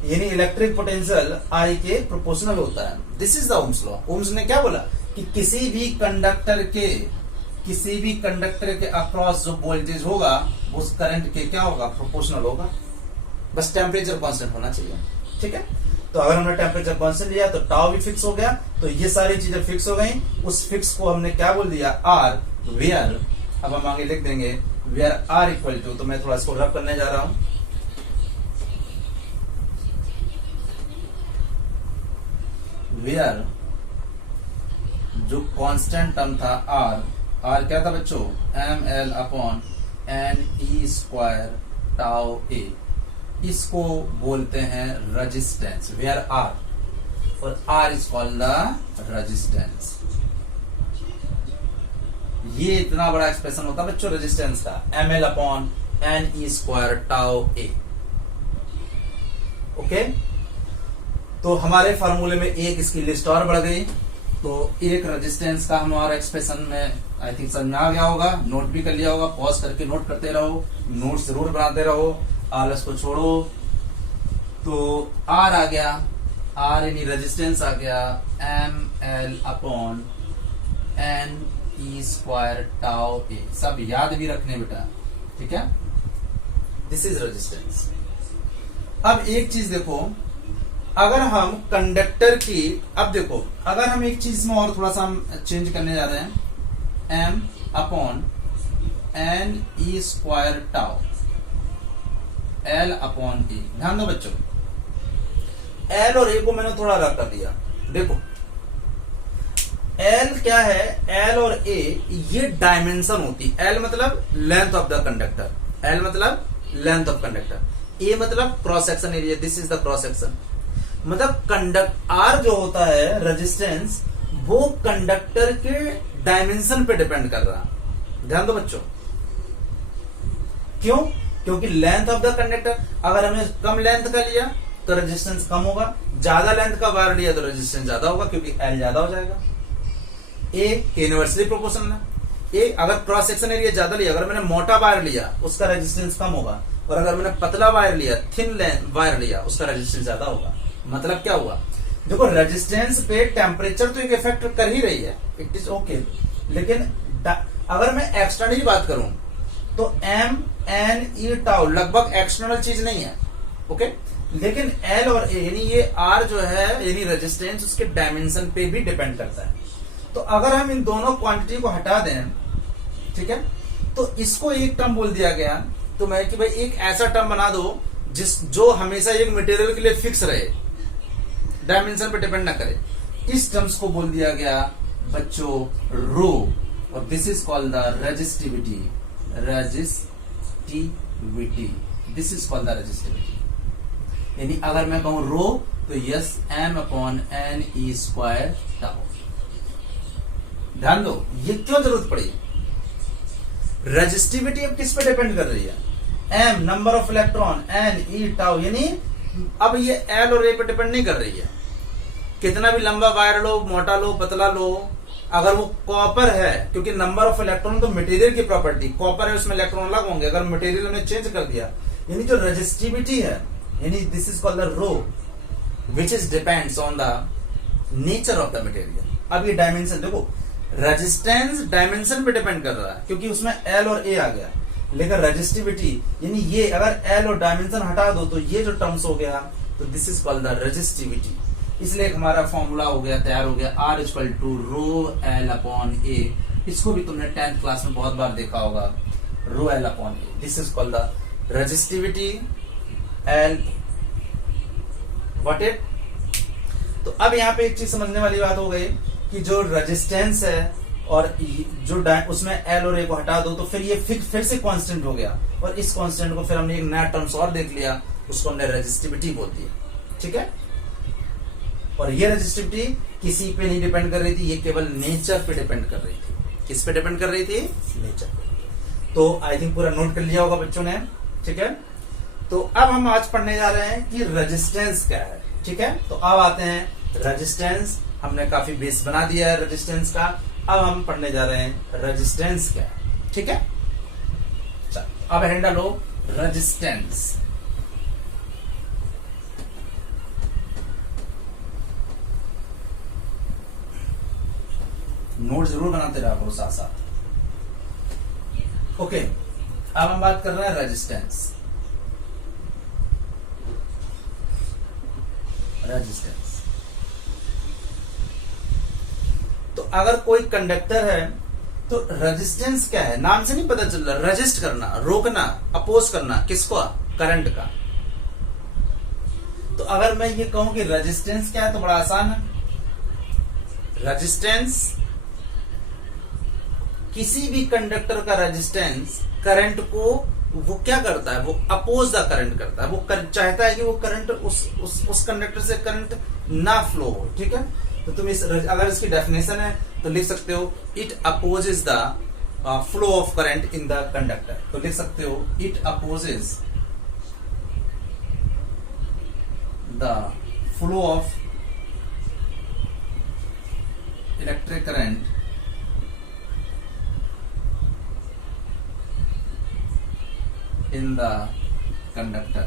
यानी इलेक्ट्रिक पोटेंशियल I के प्रोपोर्शनल होता है। This is the Ohm's law. Ohm's ने क्या बोला कि किसी भी कंडक्टर के अक्रॉस जो वोल्टेज होगा वो उस करंट के क्या होगा, प्रोपोर्शनल होगा। बस टेम्परेचर कांस्टेंट होना चाहिए, ठीक है। तो अगर हमने टेम्परेचर कांस्टेंट लिया तो टाउ भी फिक्स हो गया, तो ये सारी चीजें फिक्स हो गई। उस फिक्स को हमने क्या बोल दिया, आर, वेयर। अब हम आगे लिख देंगे वेयर आर इक्वल टू, तो मैं थोड़ा इसको रब करने जा रहा हूं, वेयर जो कांस्टेंट टर्म था आर क्या था बच्चों, M L upon N E square tau A, इसको बोलते हैं रेजिस्टेंस, वेयर आर, और R is called the resistance. ये इतना बड़ा एक्सप्रेशन होता है बच्चों रेजिस्टेंस का, M L upon N E square tau A. Okay, तो हमारे फॉर्मूले में एक इसकी लिस्ट और बढ़ गई, तो एक रेजिस्टेंस का हमारा एक्सप्रेशन में आई थिंक समझ में आ गया होगा, नोट भी कर लिया होगा। पॉज करके नोट करते रहो, नोट जरूर बनाते रहो, आलस को छोड़ो। तो आर आ गया, आर यानी रेजिस्टेंस आ गया, M L upon N E square tau A, सब याद भी रखने बेटा, ठीक है। This is resistance. अब एक चीज देखो, अगर हम कंडक्टर की, अब देखो अगर हम एक चीज में और थोड़ा सा हम चेंज करने जा रहे हैं, m upon N E square tau L upon A. ध्यान दो बच्चों, एल और ए को मैंने थोड़ा अलग कर दिया। देखो एल क्या है, एल और ए ये डायमेंशन होती है। एल मतलब length of the conductor, L मतलब लेंथ ऑफ कंडक्टर, ए मतलब cross section area, this is the cross section. मतलब कंडक्ट आर जो होता है रेजिस्टेंस, वो कंडक्टर के डायमेंशन पे डिपेंड कर रहा है। ध्यान दो बच्चों, क्यों? क्योंकि लेंथ ऑफ द कंडक्टर, अगर हमने कम लेंथ का लिया तो रेजिस्टेंस कम होगा, ज्यादा लेंथ का वायर लिया तो रेजिस्टेंस ज्यादा होगा, क्योंकि एल ज्यादा हो जाएगा। ए इनवर्सली प्रोपोर्शनल है। ए अगर क्रॉस सेक्शन एरिया ज्यादा लिया, अगर मैंने मोटा वायर लिया उसका रेजिस्टेंस कम होगा, और अगर मैंने पतला वायर लिया, थिन वायर लिया, उसका रेजिस्टेंस ज्यादा होगा। मतलब क्या हुआ, देखो रेजिस्टेंस पे टेम्परेचर तो एक इफेक्ट कर ही रही है, इट इज ओके, लेकिन अगर मैं एक्सटर्नली बात करूं तो एम एन ई टाउ लगभग एक्सटर्नल चीज नहीं है, ओके। लेकिन एल और ए यानी ये आर जो है यानी रेजिस्टेंस, उसके डायमेंशन पे भी डिपेंड करता है। तो अगर हम इन दोनों क्वांटिटी को हटा दें, ठीक है, तो इसको एक टर्म बोल दिया गया, तो मैं कि भाई एक ऐसा टर्म बना दो जो हमेशा एक मटेरियल के लिए फिक्स रहे, डायमेंशन पे डिपेंड ना करे। इस टर्म्स को बोल दिया गया बच्चों रो, और this is called the resistivity, resistivity, this is called the resistivity. यानी अगर मैं कहूं रो तो is M upon N E square tau. ध्यान दो, ये क्यों जरूरत पड़ी? रेजिस्टिविटी अब किस पे डिपेंड कर रही है? M number of electron, N E tau, यानी अब ये एल और ए पे डिपेंड नहीं कर रही है। कितना भी लंबा वायर लो, मोटा लो, पतला लो, अगर वो कॉपर है, क्योंकि नंबर ऑफ इलेक्ट्रॉन तो मटेरियल की प्रॉपर्टी, कॉपर है उसमें इलेक्ट्रॉन अलग होंगे, अगर मटेरियल हमने चेंज कर दिया, यानी जो रेजिस्टिविटी है, यानी this is called the rho which is depends on the nature of the material. अब ये डायमेंशन देखो, रेजिस्टेंस डायमेंशन पे डिपेंड कर रहा है क्योंकि उसमें एल और ए आ गया, लेकिन रेजिस्टिविटी यानी ये अगर एल और डायमेंशन हटा दो तो ये जो टर्म्स हो गया, तो this is called the resistivity. इसलिए हमारा फॉर्मूला हो गया, तैयार हो गया, R equal to rho L upon A. इसको भी तुमने 10th क्लास में बहुत बार देखा होगा, रो L upon A, this is called the resistivity L what it. तो अब यहाँ पे एक चीज समझने वाली बात हो गई कि जो रेजिस्टेंस है और जो उसमें एल और ए को हटा दो तो फिर ये फिर से कांस्टेंट हो गया, और इस कांस्टेंट को फिर हमने एक नया टर्म्स और देख लिया, उसको हमने रेजिस्टिविटी बोल दिया, ठीक है। और ये रेजिस्टिविटी किसी पे नहीं डिपेंड कर रही थी, ये केवल नेचर पे डिपेंड कर रही थी। किस पे डिपेंड कर रही थी? नेचर पे। तो आई थिंक पूरा नोट कर लिया होगा बच्चों ने, ठीक है। तो अब हम आज पढ़ने जा रहे हैं कि रेजिस्टेंस क्या है, ठीक है। तो अब आते हैं रेजिस्टेंस, हमने काफी बेस बना दिया है रेजिस्टेंस का, अब हम पढ़ने जा रहे हैं रेजिस्टेंस क्या है, ठीक है। चल अब हैंडल लो रेजिस्टेंस। नोट जरूर बनाते रहा करो साथ साथ, ओके। अब हम बात कर रहे हैं रेजिस्टेंस। रेजिस्टेंस तो अगर कोई कंडक्टर है तो रेजिस्टेंस क्या है? नाम से नहीं पता चल रहा, रेजिस्ट करना, रोकना, अपोज करना, किसको? करंट का। तो अगर मैं ये कहूं कि रेजिस्टेंस क्या है तो बड़ा आसान है। रेजिस्टेंस किसी भी कंडक्टर का रेजिस्टेंस करंट को वो क्या करता है? वो अपोज द करंट करता है। वो चाहता है कि वो करंट उस कंडक्टर से करंट ना फ्लो हो, ठीक है। तो तुम अगर इसकी डेफिनेशन है तो लिख सकते हो it opposes the flow of current in the conductor. तो लिख सकते हो it opposes the flow of electric current in the conductor.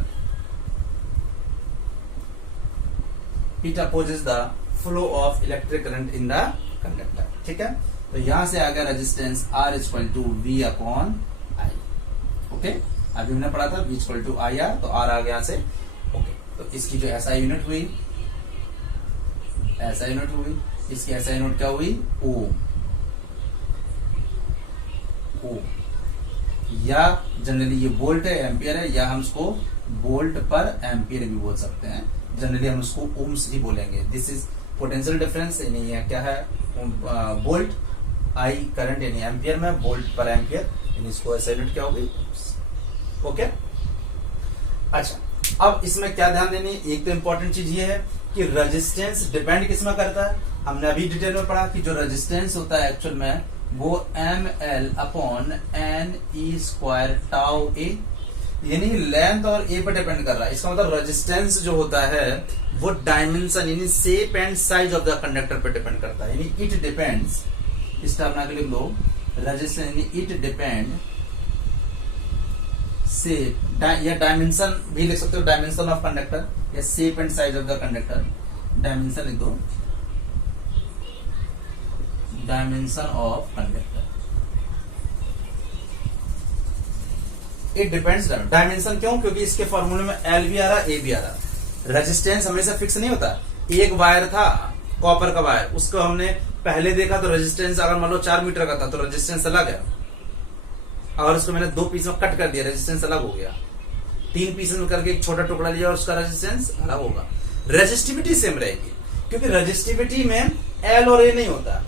It opposes the flow of electric current in the conductor. ठीक है, तो यहां से आ गया resistance R equal to V upon I। Okay, अभी हमने पढ़ा था V इक्वल टू IR, तो R आ गया यहां से। ओके, तो इसकी जो SI यूनिट हुई, SI यूनिट हुई, इसकी SI यूनिट क्या हुई? ओम। या जनरली ये वोल्ट है एम्पियर है, या हम इसको वोल्ट पर एम्पियर भी बोल सकते हैं। जनरली हम इसको ओम्स ही बोलेंगे। दिस इज पोटेंशियल डिफरेंस, यानी ये क्या है वोल्ट, आई करंट यानी एम्पियर में, वोल्ट पर एम्पियर यानी इसको ऐसे यूनिट क्या होगी ओके। अच्छा, अब इसमें क्या ध्यान देनी है, एक तो इंपॉर्टेंट चीज ये है कि रेजिस्टेंस डिपेंड किस में करता है। हमने अभी डिटेल में पढ़ा कि जो रेजिस्टेंस होता है एक्चुअल में वो ML upon N E square tau A, यानी लेंथ और ए पर डिपेंड कर रहा है। इसका मतलब रेजिस्टेंस जो होता है वो डायमेंशन यानी shape and size of the conductor पर डिपेंड करता है, यानी इट डिपेंड्स, इस टर्म के लिख लो रेजिस्टेंस यानी इट डिपेंड शेप या डायमेंशन भी लिख सकते हो, डायमेंशन ऑफ कंडक्टर या shape and size of the conductor, dimension लिख दो, dimension of conductor. It depends dimension, क्यों? क्योंकि इसके फॉर्मूले में एल भी आ रहा ए भी आ रहा। रेजिस्टेंस हमेशा फिक्स नहीं होता। एक वायर था कॉपर का वायर, उसको हमने पहले देखा तो रेजिस्टेंस अगर मान लो 4 मीटर का था तो रेजिस्टेंस अलग है, और उसको मैंने 2 पीस में कट कर दिया रेजिस्टेंस अलग हो गया। 3 पीसेस में करके एक छोटा टुकड़ा लिया और उसका रेजिस्टेंस अलग होगा। रेजिस्टिविटी सेम रहेगी, क्योंकि रेजिस्टिविटी में एल और ए नहीं होता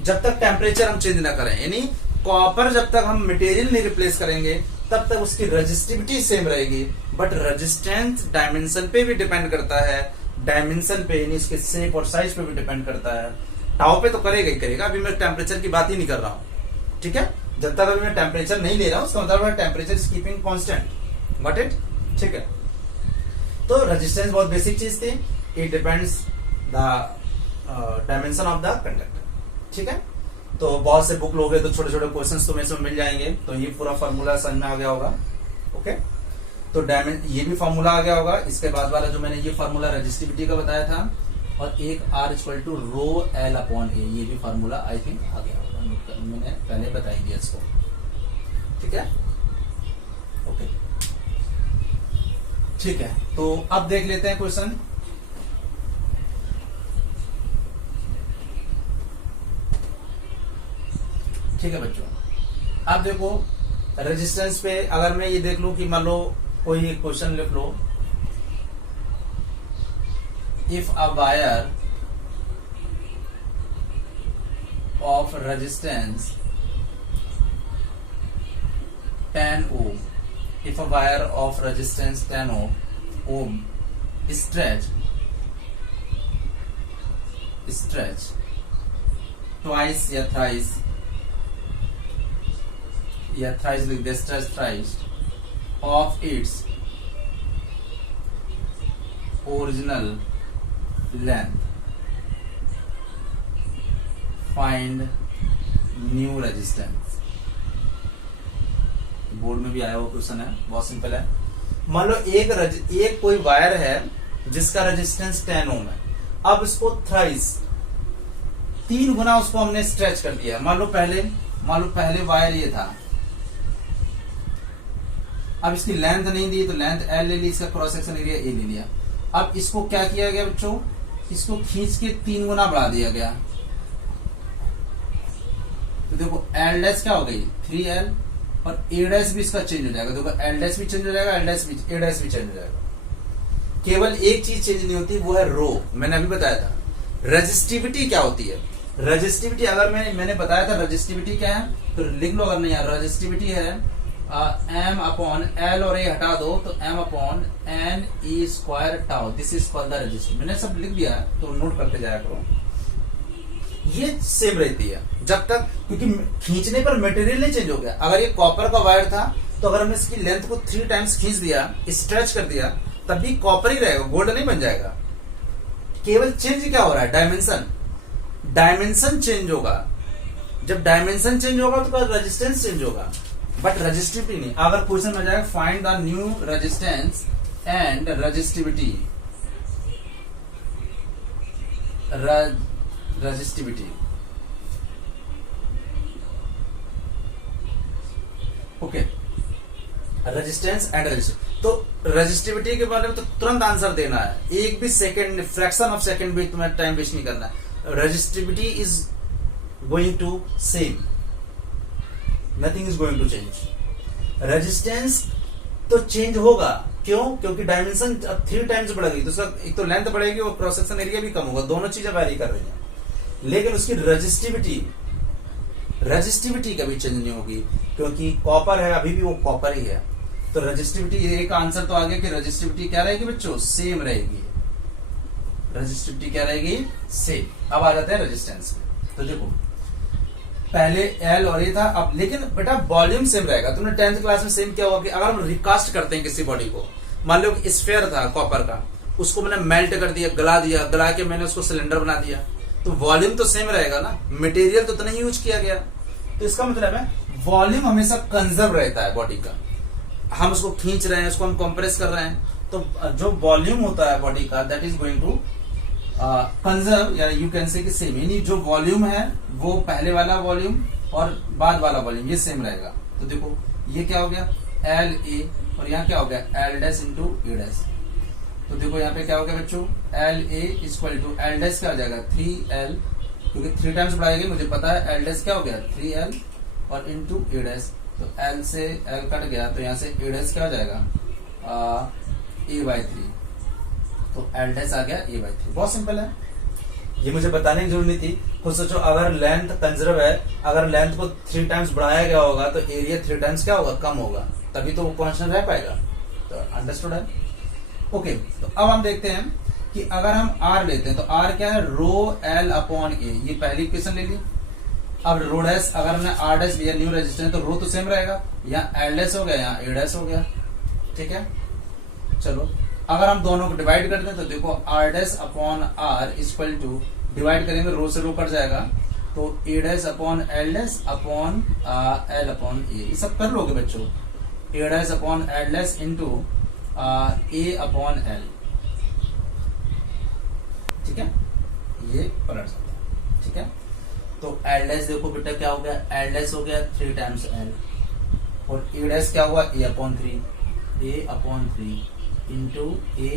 जब तक टेम्परेचर हम चेंज ना करें, यानी कॉपर जब तक हम मटेरियल नहीं रिप्लेस करेंगे तब तक उसकी रेजिस्टिविटी सेम रहेगी। बट रेजिस्टेंस डायमेंशन पे भी डिपेंड करता है, डायमेंशन पे यानी इसके शेप और साइज पे भी डिपेंड करता है। टाउ पे तो करेगा ही करेगा। अभी मैं टेम्परेचर की बात ही नहीं कर रहा हूं, ठीक है। जब तक अभी मैं टेम्परेचर नहीं ले रहा हूं उसका मतलब temperature is keeping constant, got it, ठीक है। तो रेजिस्टेंस बहुत बेसिक चीज थी, it depends the dimension of the conductor, ठीक है। तो बहुत से बुक लोगे तो छोटे छोटे क्वेश्चंस तुम्हें इसमें मिल जाएंगे, तो ये पूरा फॉर्मूला समझ में आ गया होगा ओके। तो ये भी फॉर्मूला आ गया होगा। इसके बाद वाला जो मैंने ये फॉर्मूला रेजिस्टिविटी का बताया था, और एक R equal to rho L upon A, ये भी फॉर्मूला आई थिंक आ गया होगा, मैंने पहले बता दिया इसको, ठीक है ओके। ठीक है, तो अब देख लेते हैं क्वेश्चन। ठीक है बच्चों, अब देखो रेजिस्टेंस पे अगर मैं ये देख लूं कि मान लो कोई क्वेश्चन लिख लो, if a wire of resistance 10 ohm, if a wire of resistance 10 ohm stretch twice या thrice लिख दे, stretch thrice of its original length, find new resistance। Board में भी आया हुआ क्वेश्चन है, बहुत सिंपल है। मान लो एक कोई वायर है जिसका रेजिस्टेंस 10 ओम है, अब इसको थ्राइस 3 गुना उसको हमने स्ट्रेच कर दिया। मान लो पहले वायर ये था, अब इसकी लेंथ नहीं दी तो लेंथ एल ले ली, इसका क्रॉस सेक्शन एरिया ए ले लिया। अब इसको क्या किया गया बच्चों, इसको खींच के 3 गुना बढ़ा दिया गया। तो देखो एल डैश क्या हो गई 3L, और ए डैश भी इसका चेंज हो जाएगा। देखो एल डैश भी चेंज हो जाएगा, ए डैश भी चेंज हो जाएगा। केवल एक चीज चेंज नहीं होती, वो है रो। मैंने अभी बताया था। रेजिस्टिविटी क्या होती है, रेजिस्टिविटी अगर मैंने बताया था रेजिस्टिविटी क्या है, तो लिख लो अगर नहीं यार। रेजिस्टिविटी है एम अपॉन एल और ए हटा दो तो M upon N E square tau, this is called the resistivity. मैंने सब लिख दिया है तो नोट करते जाया करो। ये सेम रहती है जब तक, क्योंकि खींचने पर मटेरियल नहीं चेंज हो गया। अगर ये कॉपर का वायर था तो अगर हमने इसकी लेंथ को 3 टाइम्स खींच दिया, स्ट्रेच कर दिया, तब भी कॉपर ही रहेगा, गोल्ड नहीं बन जाएगा। केवल चेंज क्या हो रहा है, डायमेंशन चेंज होगा। जब डायमेंशन चेंज होगा तो रेजिस्टेंस चेंज होगा, बट रेजिस्टिविटी नहीं। अगर क्वेश्चन में जाएगा find the new resistance and resistivity, okay, resistance and resistivity. तो रेजिस्टिविटी के बारे में तो तुरंत आंसर देना है, एक भी सेकंड, फ्रैक्शन ऑफ सेकंड भी तुम्हें टाइम वेस्ट नहीं करना है। Resistivity is going to same, nothing is going to change. Resistance तो चेंज होगा, क्यों? क्योंकि डायमेंशन 3 टाइम्स बढ़ेगी तो उसका एक तो लेंथ बढ़ेगी और क्रॉस सेक्शन एरिया भी कम होगा, दोनों चीजें वैरी कर रही हैं। लेकिन उसकी रजिस्टिविटी कभी चेंज नहीं होगी, क्योंकि कॉपर है, अभी भी वो कॉपर ही है। तो रजिस्टिविटी, एक आंसर तो आ गया कि रजिस्टिविटी क्या रहेगी बच्चों? सेम रहेगी। रजिस्टिविटी क्या रहेगी? सेम। अब आ जाते हैं रेजिस्टेंस में। तो देखो पहले एल और ये था, अब लेकिन बेटा वॉल्यूम सेम रहेगा। तुमने 10th क्लास में सेम क्या हुआ कि अगर हम रिकास्ट करते हैं किसी बॉडी को, मान लो स्फेयर था कॉपर का, उसको मैंने मेल्ट कर दिया, गला के मैंने उसको सिलेंडर बना दिया, तो वॉल्यूम तो सेम रहेगा ना, मटेरियल तो उतना ही यूज किया गया। तो इसका मतलब है वॉल्यूम हमेशा कंजर्व रहता है बॉडी का। हम उसको खींच रहे हैं, उसको हम कंप्रेस कर रहे हैं, तो जो वॉल्यूम होता है बॉडी का that is going to conserve, या यू कैन से कि सेम, यानी जो वॉल्यूम है वो पहले वाला वॉल्यूम और बाद वाला वॉल्यूम ये सेम रहेगा। तो देखो ये क्या हो गया? एल ए, और यहाँ क्या हो गया? L dash into A dash. तो देखो यहाँ पे क्या हो गया बच्चों? L A equal to L dash क्या हो जाएगा? 3L, क्योंकि 3 टाइम्स बढ़ाएगी मुझे पता है। एल डैश क्या हो गया? 3L और इंटू ए डैश। तो L से L कट गया, तो यहाँ से ए डैश क्या हो जाएगा? A/3। तो एल डैश आ गया A/3। बहुत सिंपल है, ये मुझे बताने की जरूरत नहीं थी। खुद सोचो, अगर लेंथ कंजर्व है, अगर लेंथ को 3 टाइम्स बढ़ाया गया होगा तो एरिया 3 टाइम्स क्या होगा? कम होगा, तभी तो वो कांस्टेंट रह पाएगा। तो अंडरस्टूड है? ओके, तो अब हम देखते हैं कि अगर हम R लेते हैं तो R क्या है? रो L अपॉन A। ये पहली इक्वेशन ले ली। अब रो डैश, अगर हमने R डैश लिया न्यू रेजिस्टेंस, तो रो तो सेम रहेगा, यहाँ L डैश हो गया, यहाँ A डैश हो गया। ठीक है, चलो अगर हम दोनों को डिवाइड करते हैं तो देखो R dash upon R equal to, divide करेंगे रो से रो कट जाएगा, तो A dash upon L dash upon L upon A। ये सब कर लोगे बच्चों। A dash upon L dash into A upon L। ठीक है, ये पलट सकता है। ठीक है, तो L डैश देखो बेटा क्या हो गया? L डैश हो गया 3 टाइम्स L, और A डैश क्या हुआ? A upon 3 into A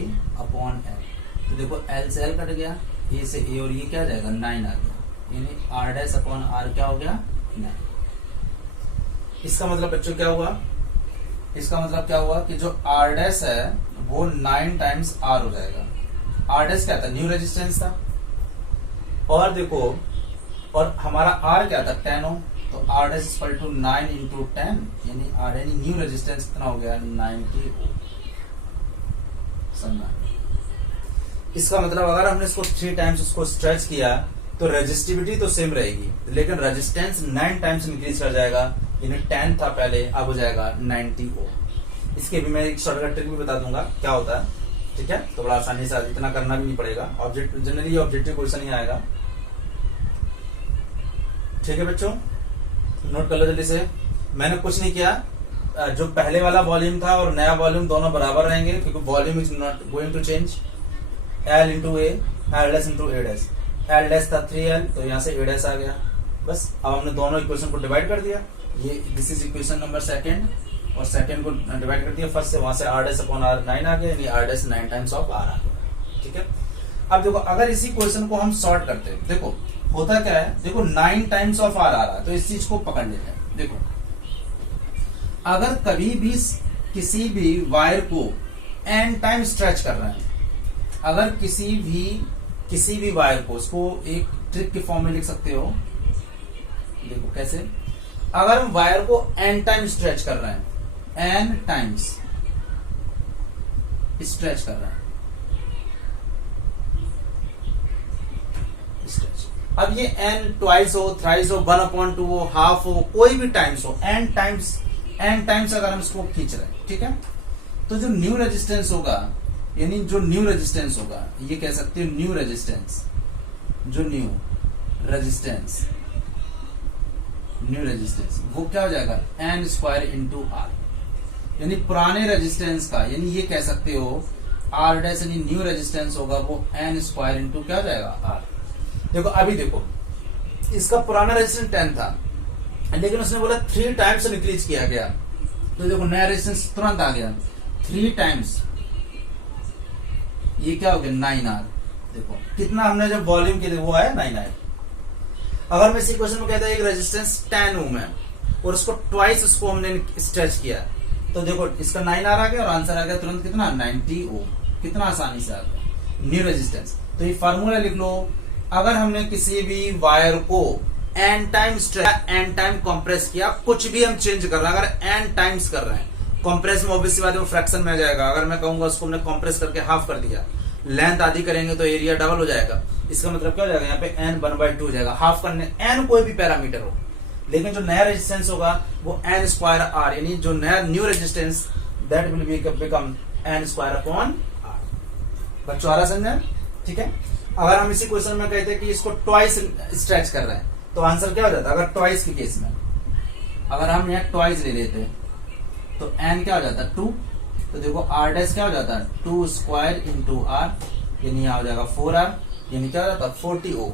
upon L। तो देखो L से L कट गया, A से A, और ये क्या आ जाएगा? 9 आ गया, यानी R डैश अपॉन R क्या हो गया? 9। इसका मतलब बच्चों क्या हुआ? इसका मतलब क्या हुआ कि जो R डैश है वो 9 टाइम्स R हो जाएगा। R डैश क्या था? न्यू रेजिस्टेंस था, और देखो और हमारा R क्या था? 10 ओम। तो R डैश इक्वल टू 9 इंटू 10, यानी R यानी न्यू रेजिस्टेंस कितना हो गया? 90 ओम। समझना? इसका मतलब अगर हमने इसको 3 टाइम्स उसको स्ट्रेच किया तो रेजिस्टिविटी तो सेम रहेगी, लेकिन रेजिस्टेंस 9 टाइम्स इंक्रीज कर जाएगा, यानी 10 था पहले, अब हो जाएगा 90 ओम। इसके भी मैं एक शॉर्टकट ट्रिक भी बता दूंगा क्या होता है। ठीक है, तो बड़ा आसानी से, इतना करना भी नहीं पड़ेगा, जनरली ऑब्जेक्टिव क्वेश्चन ही आएगा। ठीक है बच्चों, नोट कर लो जल्दी से। मैंने कुछ नहीं किया, जो पहले वाला वॉल्यूम था और नया वॉल्यूम दोनों बराबर रहेंगे, क्योंकि volume is not going to change. L into A, L dash into A dash. L dash था 3L, तो यहाँ से A डैश आ गया। बस अब हमने दोनों इक्वेशन को डिवाइड कर दिया। ये this is equation number second, और सेकंड को डिवाइड कर दिया फर्स्ट से, वहां से R डैश अपॉन R 9 आ गया, यानी R dash 9 times of R आ गया। ठीक है, अब देखो अगर इसी क्वेश्चन को हम सॉर्ट करते हैं, देखो होता क्या है? देखो 9 टाइम्स ऑफ R आ रहा है, तो इस चीज को पकड़ लेते हैं। देखो अगर कभी भी किसी भी वायर को n टाइम स्ट्रेच कर रहे हैं, अगर किसी भी वायर को, उसको एक ट्रिक के फॉर्म में लिख सकते हो। देखो कैसे? अगर हम वायर को n टाइम स्ट्रेच कर रहे हैं, n टाइम्स स्ट्रेच कर रहे हैं, स्ट्रेच। अब ये n ट्वाइस हो, थ्राइस हो, 1/2 हो, हाफ हो, कोई भी टाइम्स हो, n टाइम्स अगर हम इसको खींच रहे हैं, ठीक है, तो जो न्यू रेजिस्टेंस होगा, यानी जो न्यू रेजिस्टेंस होगा, ये कह सकते हो न्यू रेजिस्टेंस, जो न्यू रेजिस्टेंस वो क्या हो जाएगा? n स्क्वायर इंटू R, यानी पुराने रेजिस्टेंस का, यानी ये कह सकते हो R डैश यानी न्यू रेजिस्टेंस होगा वो n स्क्वायर इंटू क्या हो जाएगा? R। देखो अभी देखो, इसका पुराना रेजिस्टेंस 10 था, लेकिन उसने बोला 3 टाइम्स इंक्रीज किया गया, तो देखो नया रेजिस्टेंस तुरंत आ गया 3 टाइम्स, ये क्या हो गया? 9R। देखो कितना हमने जब वॉल्यूम के लिए वो आया 9R। अगर मैं इसी क्वेश्चन में कहता हूं एक रेजिस्टेंस 10 ओम है, और उसको ट्वाइस उसको हमने स्ट्रेच किया, तो देखो इसका 9 आ गया और आंसर आ गया तुरंत कितना 90 ओम। कितना आसानी से आ गया न्यू रेजिस्टेंस। तो ये फार्मूला लिख लो, अगर हमने किसी भी वायर को n time stretch n time compress किया, कुछ भी हम चेंज कर रहे हैं, अगर एन टाइम्स कर रहे हैं, कंप्रेस में ऑब्वियसली बात है फ्रैक्शन में आ जाएगा। अगर मैं कहूंगा उसको हमने कंप्रेस करके हाफ कर दिया, लेंथ आधी करेंगे तो एरिया डबल हो जाएगा। इसका मतलब क्या हो जाएगा, यहाँ पे एन 1/2 हो जाएगा। हाफ करने एन कोई भी पैरामीटर हो, लेकिन जो नया रेजिस्टेंस होगा वो एन स्क्वायर आर, यानी जो नया new resistance that will become n square upon R. बच्चों आ रहा समझ? ठीक है। अगर हम इसी क्वेश्चन में कहते हैं कि इसको ट्वाइस स्ट्रेच कर रहे हैं, तो आंसर क्या हो जाता है? अगर ट्वाइस के केस में, अगर हम यहाँ ट्वाइस ले लेते हैं तो एन क्या हो जाता है 2, तो देखो आर डैश क्या हो जाता है 2 स्क्वायर इंटू आर, यानी यहाँ हो जाएगा 4r, यानी क्या हो जाता है 40 ओम।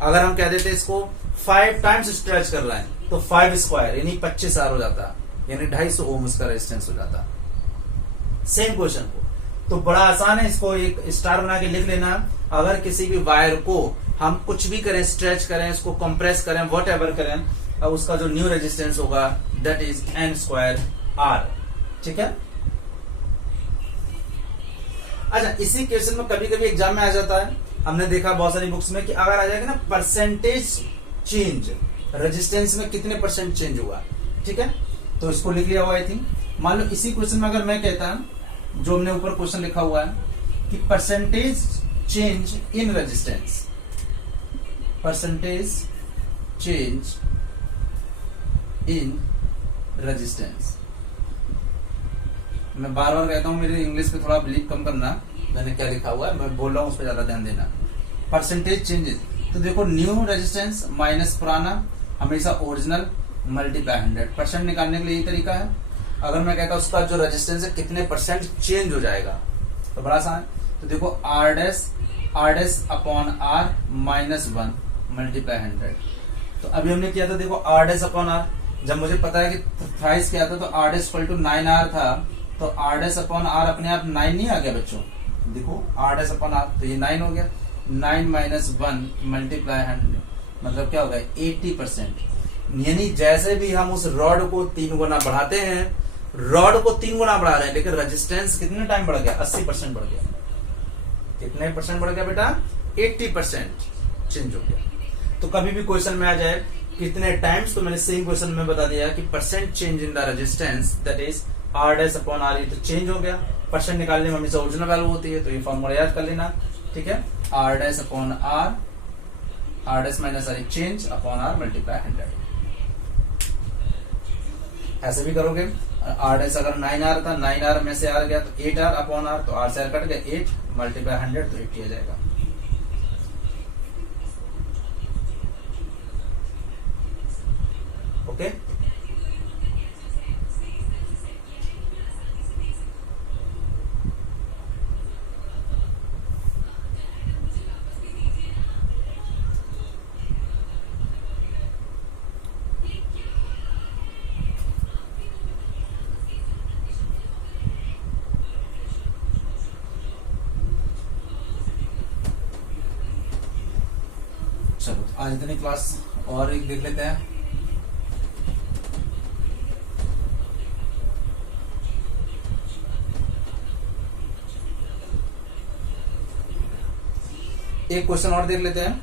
अगर हम कह देते इसको 5 टाइम्स स्ट्रेच कर रहे हैं तो 5 स्क्वायर यानी 25r हो जाता, यानी 250 ओम उसका रेजिस्टेंस हो जाता। सेम क्वेश्चन को तो बड़ा आसान है, इसको एक स्टार बना के लिख लेना। अगर किसी भी वायर को हम कुछ भी करें, स्ट्रेच करें, इसको कंप्रेस करें, वट एवर करें, अब उसका जो न्यू रेजिस्टेंस होगा that is n square R. ठीक है। अच्छा, इसी क्वेश्चन में कभी कभी एग्जाम में आ जाता है, हमने देखा बहुत सारी बुक्स में कि अगर आ जाएगा ना परसेंटेज चेंज, रेजिस्टेंस में कितने परसेंट चेंज हुआ। ठीक है, तो इसको लिख लिया हुआ आई थिंक। मान लो इसी क्वेश्चन में अगर मैं कहता, जो हमने ऊपर क्वेश्चन लिखा हुआ है कि percentage change in resistance, percentage change in resistance. मैं बार बार कहता हूं मेरी इंग्लिश पे थोड़ा बिलीव कम करना, मैंने क्या लिखा हुआ है मैं बोल रहा हूं उस पर ज्यादा ध्यान देना। परसेंटेज चेंजेस, तो देखो न्यू रेजिस्टेंस माइनस पुराना, हमेशा ओरिजिनल मल्टीप्लाई 100%। निकालने के लिए यही तरीका है। अगर मैं कहता उसका जो रेजिस्टेंस है कितने परसेंट चेंज हो जाएगा, तो बड़ा आसान है। तो देखो R dash upon R minus 1 multiply 100। तो अभी हमने किया था, देखो आर डैश अपॉन आर, जब मुझे पता है कि थ्राइस क्या था तो are dash equal to 9r था, तो आर डैश अपॉन आर अपने आप 9 नहीं आ गया बच्चों। देखो आर डैश अपॉन आर, तो ये 9 हो गया। 9 माइनस 1 मल्टीप्लाई 100, मतलब क्या होगा 80%। यानी जैसे भी हम उस रॉड को 3 गुना बढ़ाते हैं, रॉड को 3 गुना बढ़ा रहे हैं, लेकिन रेजिस्टेंस कितने टाइम बढ़ गया 80% बढ़ गया। कितने परसेंट बढ़ गया बेटा 80% चेंज हो गया। तो कभी भी क्वेश्चन में आ जाए कितने टाइम्स, तो मैंने सेम क्वेश्चन में बता दिया कि percent change in the resistance that is R dash upon R, तो चेंज हो गया। परसेंट निकालने में हमेशा ओरिजिनल वैल्यू होती है, तो ये फॉर्मूला याद कर लेना। ठीक है, R dash upon R, R dash minus R change upon R multiply 100। ऐसे भी करोगे, आर डैश अगर 9r था, 9r में से आर गया तो 8r अपॉन आर, तो आर से आर कट गया, 8 मल्टीप्लाई 100 तो 80 आ जाएगा। ओके, चलो आज इतनी क्लास और एक देख लेते हैं। एक क्वेश्चन और देख लेते हैं।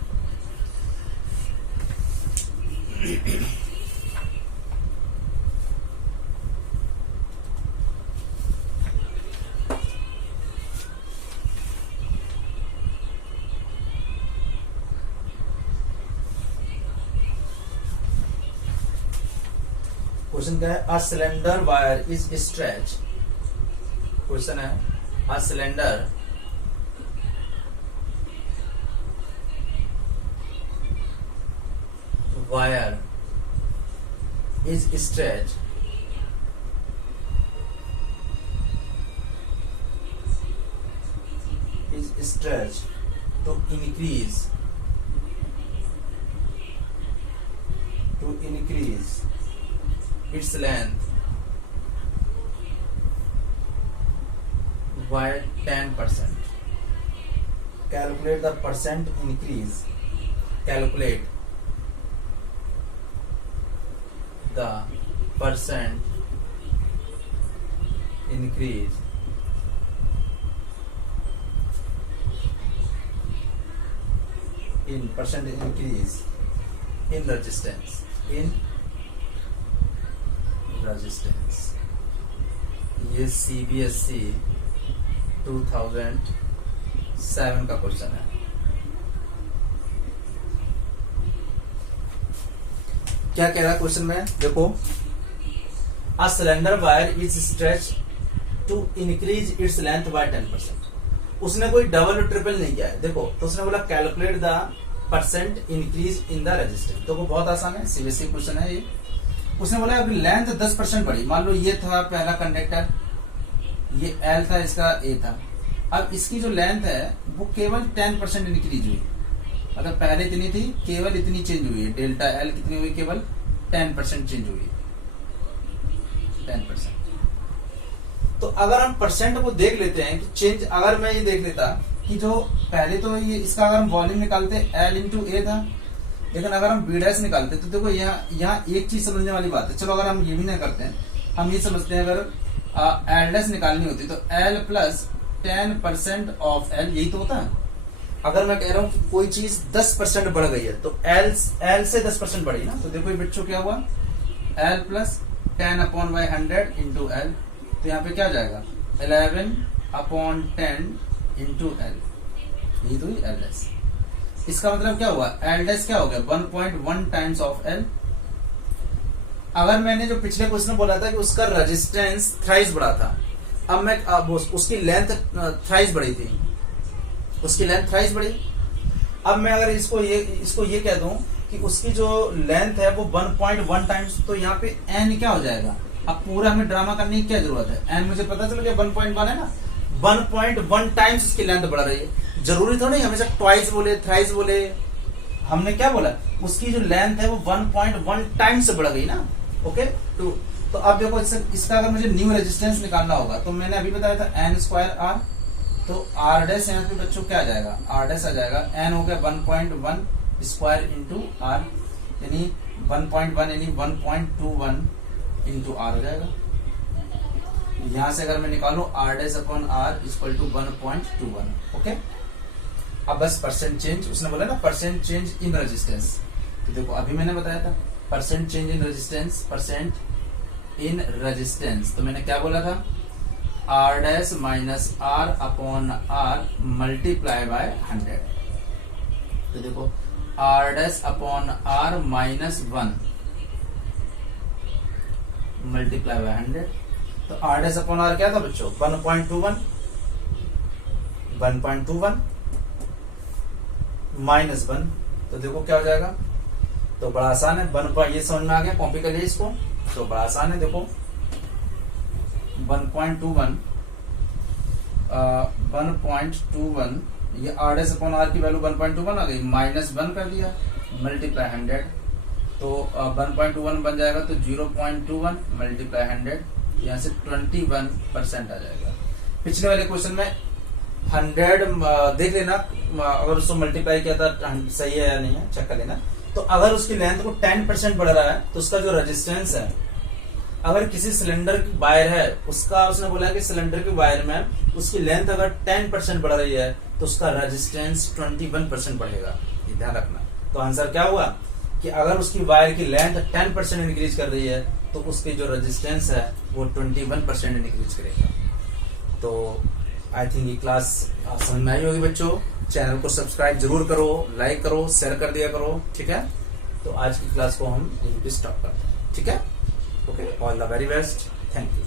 क्वेश्चन क्या है, a cylinder wire is stretch. Question है a cylinder wire is stretched to increase its length by 10%. Calculate the percent increase. Calculate the percent increase in resistance ये CBSE 2007 का क्वेश्चन है। क्या कह रहा है क्वेश्चन में, देखो, a cylinder wire is stretch to increase its length by 10%। उसने कोई डबल और ट्रिपल नहीं किया है, देखो, तो उसने बोला calculate the percent increase in the resistance. तो वो बहुत आसान है, सीबीएसई क्वेश्चन है ये। उसने बोला अभी लेंथ 10% बढ़ी, मान लो ये था पहला कंडक्टर, ये एल था, इसका ए था। अब इसकी जो लेंथ है वो केवल 10% इंक्रीज हुई, मतलब पहले इतनी थी, केवल इतनी चेंज हुई है। डेल्टा एल कितनी हुई, केवल 10% चेंज हुई, 10%। तो अगर हम परसेंट को देख लेते हैं कि चेंज, अगर मैं ये देख लेता कि जो पहले तो ये इसका अगर हम वॉल्यूम निकालते एल इंटू ए था, लेकिन अगर हम बी डैश निकालते तो देखो यहाँ एक चीज समझने वाली बात है। चलो अगर हम ये भी नहीं करते हैं, हम ये समझते हैं अगर एल डैश निकालनी होती तो एल प्लस 10% ऑफ एल, यही तो होता है। अगर मैं कह रहा हूँ कि कोई चीज 10% बढ़ गई है तो एल से 10% बढ़ी ना, तो देखो ये बच्चों क्या हुआ, एल प्लस 10/100 इंटू एल, तो यहाँ पे क्या जाएगा 11/10 इंटू एल, यही तो एल डैश। इसका मतलब क्या हुआ, एल डैश क्या हो गया 1.1 टाइम्स ऑफ एल। अगर मैंने जो पिछले क्वेश्चन में बोला था कि उसका रेजिस्टेंस थ्राइस बढ़ा था, अब उसकी लेंथ थ्राइस बढ़ी थी, उसकी लेंथ थ्राइस बढ़ी। अब मैं अगर इसको ये कह दूं कि उसकी जो लेंथ है वो 1.1 टाइम्स, तो यहाँ पे एन क्या हो जाएगा। अब पूरा हमें ड्रामा करने की क्या जरूरत है, एन मुझे पता चल गया 1.1 है ना, 1.1 टाइम्स उसकी लेंथ बढ़ रही है। जरूरी तो नहीं हमेशा ट्वाइस बोले, थ्राइस बोले, हमने क्या बोला, उसकी जो लेंथ है वो 1.1 टाइम्स बढ़ गई ना। ओके, तो अब देखो इसका अगर मुझे न्यू रेजिस्टेंस निकालना होगा तो मैंने अभी बताया था एन स्क्वायर आर, तो आर डैश यहाँ पे बच्चों क्या आ जाएगा, आर डैश आ जाएगा, एन हो गया 1.1 स्क्वायर इंटू आर, यानी 1.1 यानी 1.21 इंटू आर हो जाएगा। यहां से अगर मैं निकालू R dash upon R equal to 1.21। Okay, अब बस परसेंट चेंज, उसने बोला ना परसेंट चेंज इन रेजिस्टेंस, तो देखो अभी मैंने बताया था परसेंट चेंज इन रेजिस्टेंस, तो मैंने क्या बोला था, R dash minus R upon R multiply by 100। तो देखो R dash upon R minus 1 multiply by 100, तो आर डैश अपॉन आर क्या था बच्चों 1.21 माइनस 1, तो देखो क्या हो जाएगा, तो बड़ा आसान है, ये समझ में आ गया, कॉपी कर लिया इसको, तो बड़ा आसान है। देखो 1.21 ये आर डैश अपॉन आर की वैल्यू 1.21 आ गई, माइनस 1 कर दिया मल्टीप्लाई 100, तो 1.21 बन जाएगा, तो 0.21 मल्टीप्लाई 100, यहाँ से 21% आ जाएगा। पिछले वाले क्वेश्चन में 100 देख लेना, अगर उसको मल्टीप्लाई किया था सही है या नहीं है चेक कर लेना। तो अगर उसकी लेंथ को 10% बढ़ रहा है तो उसका जो रेजिस्टेंस है, अगर किसी सिलेंडर की वायर है, उसका उसने बोला कि सिलेंडर की वायर में उसकी लेंथ अगर 10% बढ़ रही है तो उसका रेजिस्टेंस 21% बढ़ेगा, ये ध्यान रखना। तो आंसर क्या हुआ कि अगर उसकी वायर की लेंथ 10% इंक्रीज कर रही है तो उसकी जो रेजिस्टेंस है वो 21% इंक्रीज करेगा। तो आई थिंक ये क्लास समझ में आई होगी बच्चों। चैनल को सब्सक्राइब जरूर करो, लाइक करो, शेयर कर दिया करो, ठीक है। तो आज की क्लास को हम यहीं पे स्टॉप करते हैं, ठीक है। Okay, all the very best, thank you.